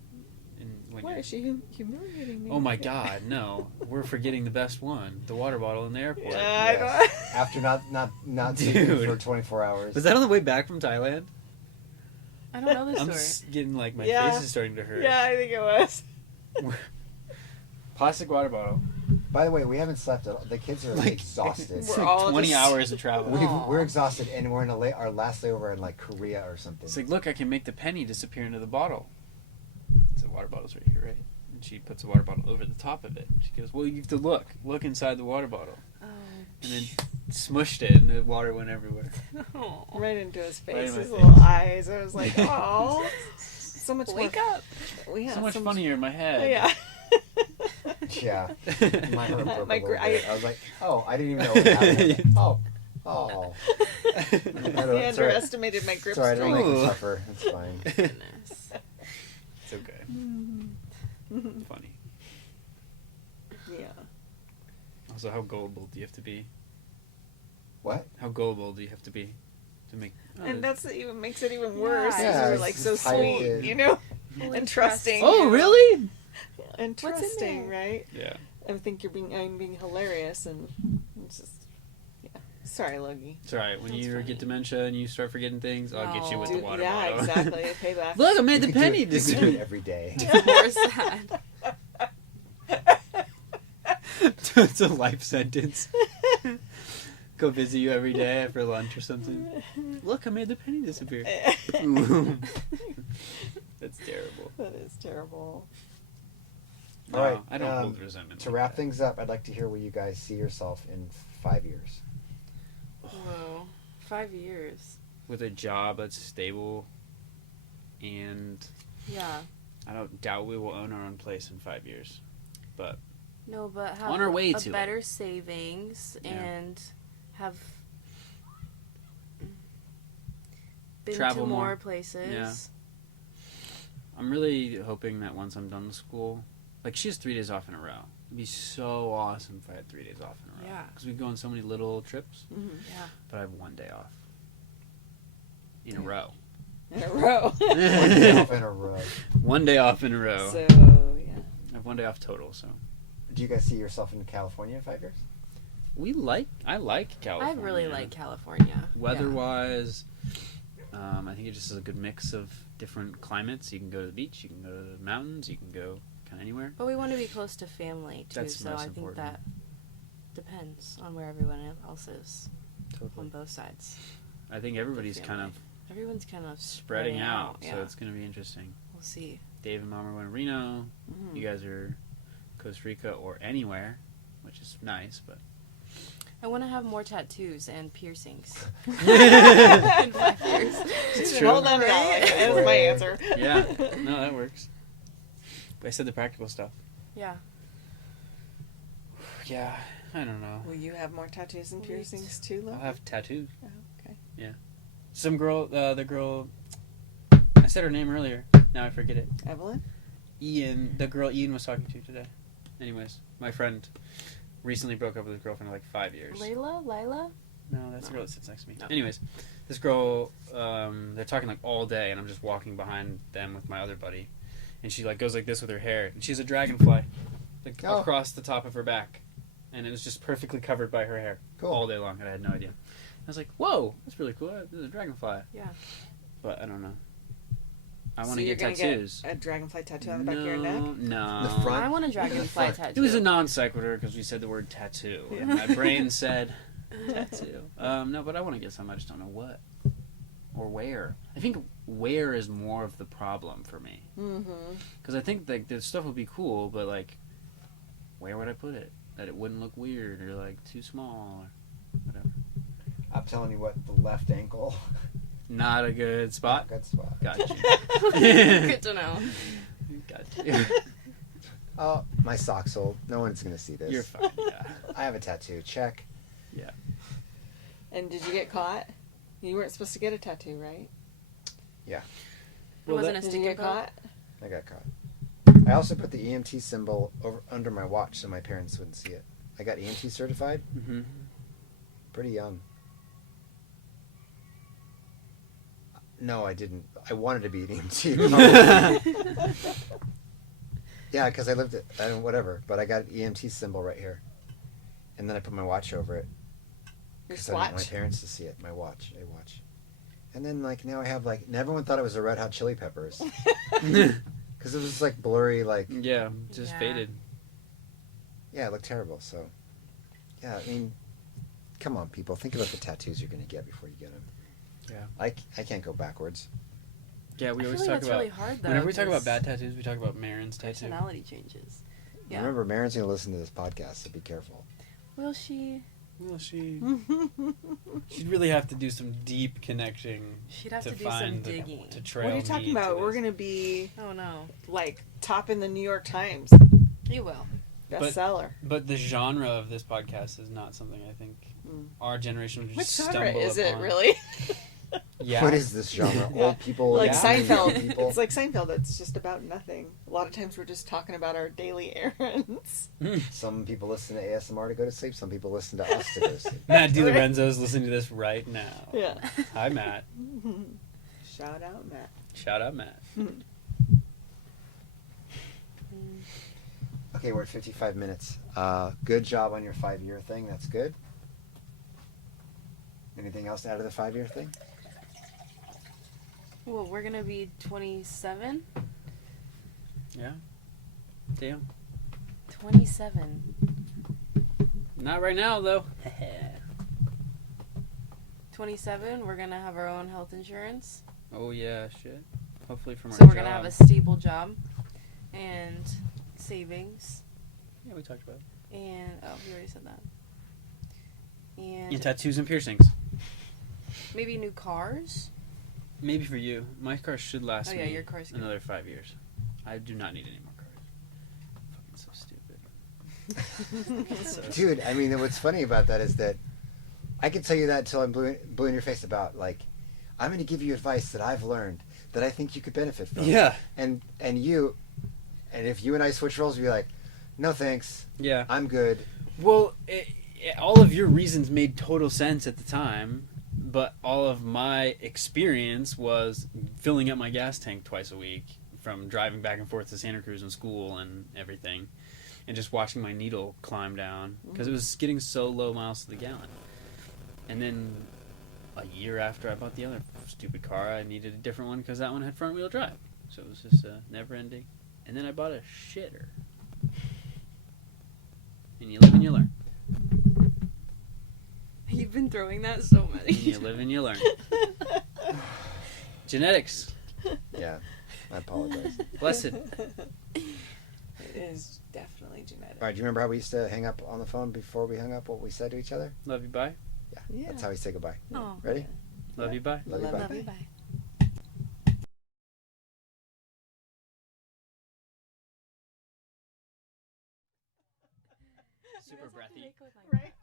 Why is she humiliating me? Oh my God, no! We're forgetting the best one: the water bottle in the airport. Yes. After not sleeping for 24 hours. Was that on the way back from Thailand? I don't know this story. I'm getting like my face is starting to hurt. Yeah, I think it was. Plastic water bottle. By the way, we haven't slept at all. The kids are exhausted. It's like 20 hours of travel. We're exhausted, and we're in our last layover in like Korea or something. It's like, look, I can make the penny disappear into the bottle. So the water bottle's right here, right? And she puts the water bottle over the top of it. She goes, well, you have to look inside the water bottle. Oh. And then smushed it, and the water went everywhere. Right into his face, Right his face. little eyes. I was like, oh, so much Wake more. up. So much funnier in my head. Yeah. Yeah. My heart broke a My little gr- bit. I was like, oh, I didn't even know what happened. Oh. He underestimated my grip Sorry, I don't strength. make him suffer. It's fine. Goodness. It's okay. Funny. Yeah. Also, how gullible do you have to be? What? How gullible do you have to be to make? And that's even makes it even worse. Yeah. Yeah, you're like so it's sweet, you know, Holy and trusting. Oh, really? And What's in trusting, there? right? Yeah. I think I'm being hilarious, and it's just, Sorry, Logie. It's alright. When That's you funny. get dementia and you start forgetting things, I'll get you with the water yeah, bottle. exactly. Payback. Look, I made the You could penny do it disappear. every day. More sad. It's a life sentence. Go visit you every day for lunch or something. Look, I made the penny disappear. That's terrible. That is terrible. No, All right, I don't hold resentment. To like wrap that. things up, I'd like to hear where you guys see yourself in 5 years. Whoa. 5 years. With a job that's stable, and Yeah. I don't doubt we will own our own place in 5 years. But No, but have On our way a to it. better savings Yeah. and have been Travel to more more. places. Yeah. I'm really hoping that once I'm done with school, like she has 3 days off in a row. It'd be so awesome if I had 3 days off in a row. Yeah. Because we go on so many little trips, Mm-hmm. Yeah. but I have 1 day off in a row. In a row. 1 day off in a row. 1 day off in a row. So, yeah. I have 1 day off total, so. Do you guys see yourself in California in 5 years? I like California. I really like California. Weather-wise, I think it just is a good mix of different climates. You can go to the beach, you can go to the mountains, you can go kind of anywhere. But we want to be close to family too, That's so most I think important. that depends on where everyone else is on Totally. both sides. I think everybody's kind of Everyone's kind of spreading out, Yeah. so it's going to be interesting. We'll see. Dave and Mom are going to Reno. Mhm. You guys are Costa Rica or anywhere, which is nice, but I want to have more tattoos and piercings yeah, in 5 years. It's true. Hold on to that. That was my answer. no, that works. But I said the practical stuff. Yeah. Yeah, I don't know. Will you have more tattoos and Wait. piercings too, I'll Logie? have tattoos. Oh, okay. Some girl, the girl, I said her name earlier. Now I forget it. Evelyn? The girl Ian was talking to today. Anyways, my friend recently broke up with his girlfriend for like 5 years. Lila? No, that's the girl that sits next to me. No. Anyways, this girl, they're talking like all day, and I'm just walking behind them with my other buddy, and she like goes like this with her hair, and she's a dragonfly, like Oh. across the top of her back, and it was just perfectly covered by her hair Cool. all day long, and I had no idea. I was like, "Whoa, that's really cool. There's a dragonfly," Yeah. but I don't know. I want So to you're get gonna tattoos. get a dragonfly tattoo on the back of your neck? No. The front? I want a dragonfly front. tattoo. It was a non sequitur because we said the word tattoo. Yeah. And my brain said tattoo. No, but I want to get some. I just don't know what or where. I think where is more of the problem for me. Mm-hmm. Because I think like the stuff would be cool, but like, where would I put it? That it wouldn't look weird or like too small or whatever. I'm telling you what, the left ankle. Not a good spot. Good spot. Got you. Good to know. Got you. Oh, my sock's old. No one's gonna see this. You're fine. Yeah. I have a tattoo. Check. Yeah. And did you get caught? You weren't supposed to get a tattoo, right? It Well, wasn't a Did you sticky get caught? caught? I got caught. I also put the EMT symbol over under my watch so my parents wouldn't see it. I got EMT certified. Mm-hmm. Pretty young. No, I didn't. I wanted to be an EMT. Yeah, because I lived it. I don't whatever. But I got an EMT symbol right here, and then I put my watch over it. Your 'Cause I didn't want my swatch? parents to see it. My watch. A watch. And then like now I have like and everyone thought it was a Red Hot Chili Peppers because it was like blurry like Yeah, just Yeah. faded. yeah it looked terrible. So yeah, I mean, come on people, think about the tattoos you're gonna get before you get them. Yeah. I can't go backwards. Yeah, we I always feel like talk that's about really hard though. whenever we talk 'cause about bad tattoos, we talk about Marin's tattoo. personality changes. Yeah. Remember, Marin's gonna listen to this podcast, so be careful. Will she? Well, she'd really have to do some deep connecting She'd have to to do some find digging. to trail What are you talking me about? to We're this. going to be, Oh no. like, top in the New York Times. You will. Bestseller. But the genre of this podcast is not something I think our generation would Which just genre stumble is it, upon. really? Yeah. What is this genre? Yeah. Old people, Like Yeah. Seinfeld. people. It's like Seinfeld. It's just about nothing. A lot of times we're just talking about our daily errands. Some people listen to ASMR to go to sleep. Some people listen to us to go to sleep. Matt DiLorenzo's listening to this right now. Yeah. Hi, Matt. Shout out, Matt. Shout out, Matt. Okay, we're at 55 minutes. Good job on your 5-year thing. That's good. Anything else out of the 5-year thing? Well, we're gonna be 27. Yeah. Damn. 27. Not right now, though. 27. We're gonna have our own health insurance. Oh, yeah, shit. Hopefully from our So we're job. gonna have a stable job and savings. Yeah, we talked about it. And we already said that. And And tattoos and piercings. maybe new cars. Maybe for you. My car should last Oh, yeah, me your car's good. another 5 years. I do not need any more cars. Fucking so stupid. Dude, I mean, what's funny about that is that I could tell you that until I'm blue in your face about, like, I'm going to give you advice that I've learned that I think you could benefit from. Yeah. And if you and I switch roles, you'd be like, no thanks, Yeah. I'm good. Well, all of your reasons made total sense at the time, but all of my experience was filling up my gas tank twice a week from driving back and forth to Santa Cruz and school and everything, and just watching my needle climb down because it was getting so low miles to the gallon. And then a year after I bought the other stupid car, I needed a different one because that one had front wheel drive, so it was just never ending. And then I bought a shitter. And you live and you learn. You've been throwing that so many. And you live and you learn. Genetics. Yeah, I apologize. Blessed. It is definitely genetic. All right, do you remember how we used to hang up on the phone before we hung up, what we said to each other? Love you, bye. Yeah. That's how we say goodbye. Oh. Ready? Love you, bye. Love you, bye. Love you, bye. Super breathy. Right?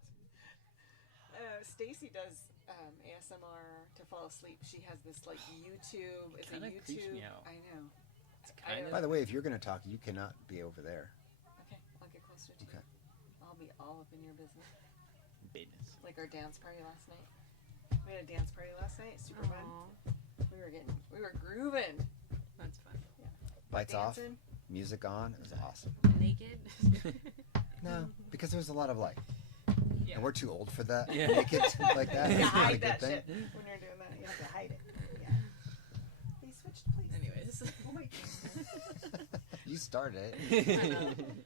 Stacy does ASMR to fall asleep. She has this like YouTube. It's a Kinda creeps YouTube. me out. I know. It's I kind By of. the way, if you're going to talk, you cannot be over there. Okay, I'll get closer to Okay. you. I'll be all up in your business. Business. Like our dance party last night. We had a dance party last night. Super fun. We were grooving. That's fun. Lights off, Dancing. music on. It was awesome. Naked. No, because there was a lot of light. Yeah. And we're too old for that. Yeah. Naked like that. You It's not a hide good that thing. shit when you're doing that. You have to hide it. Yeah. They switched places. Anyways. is. Oh my You started I know. it.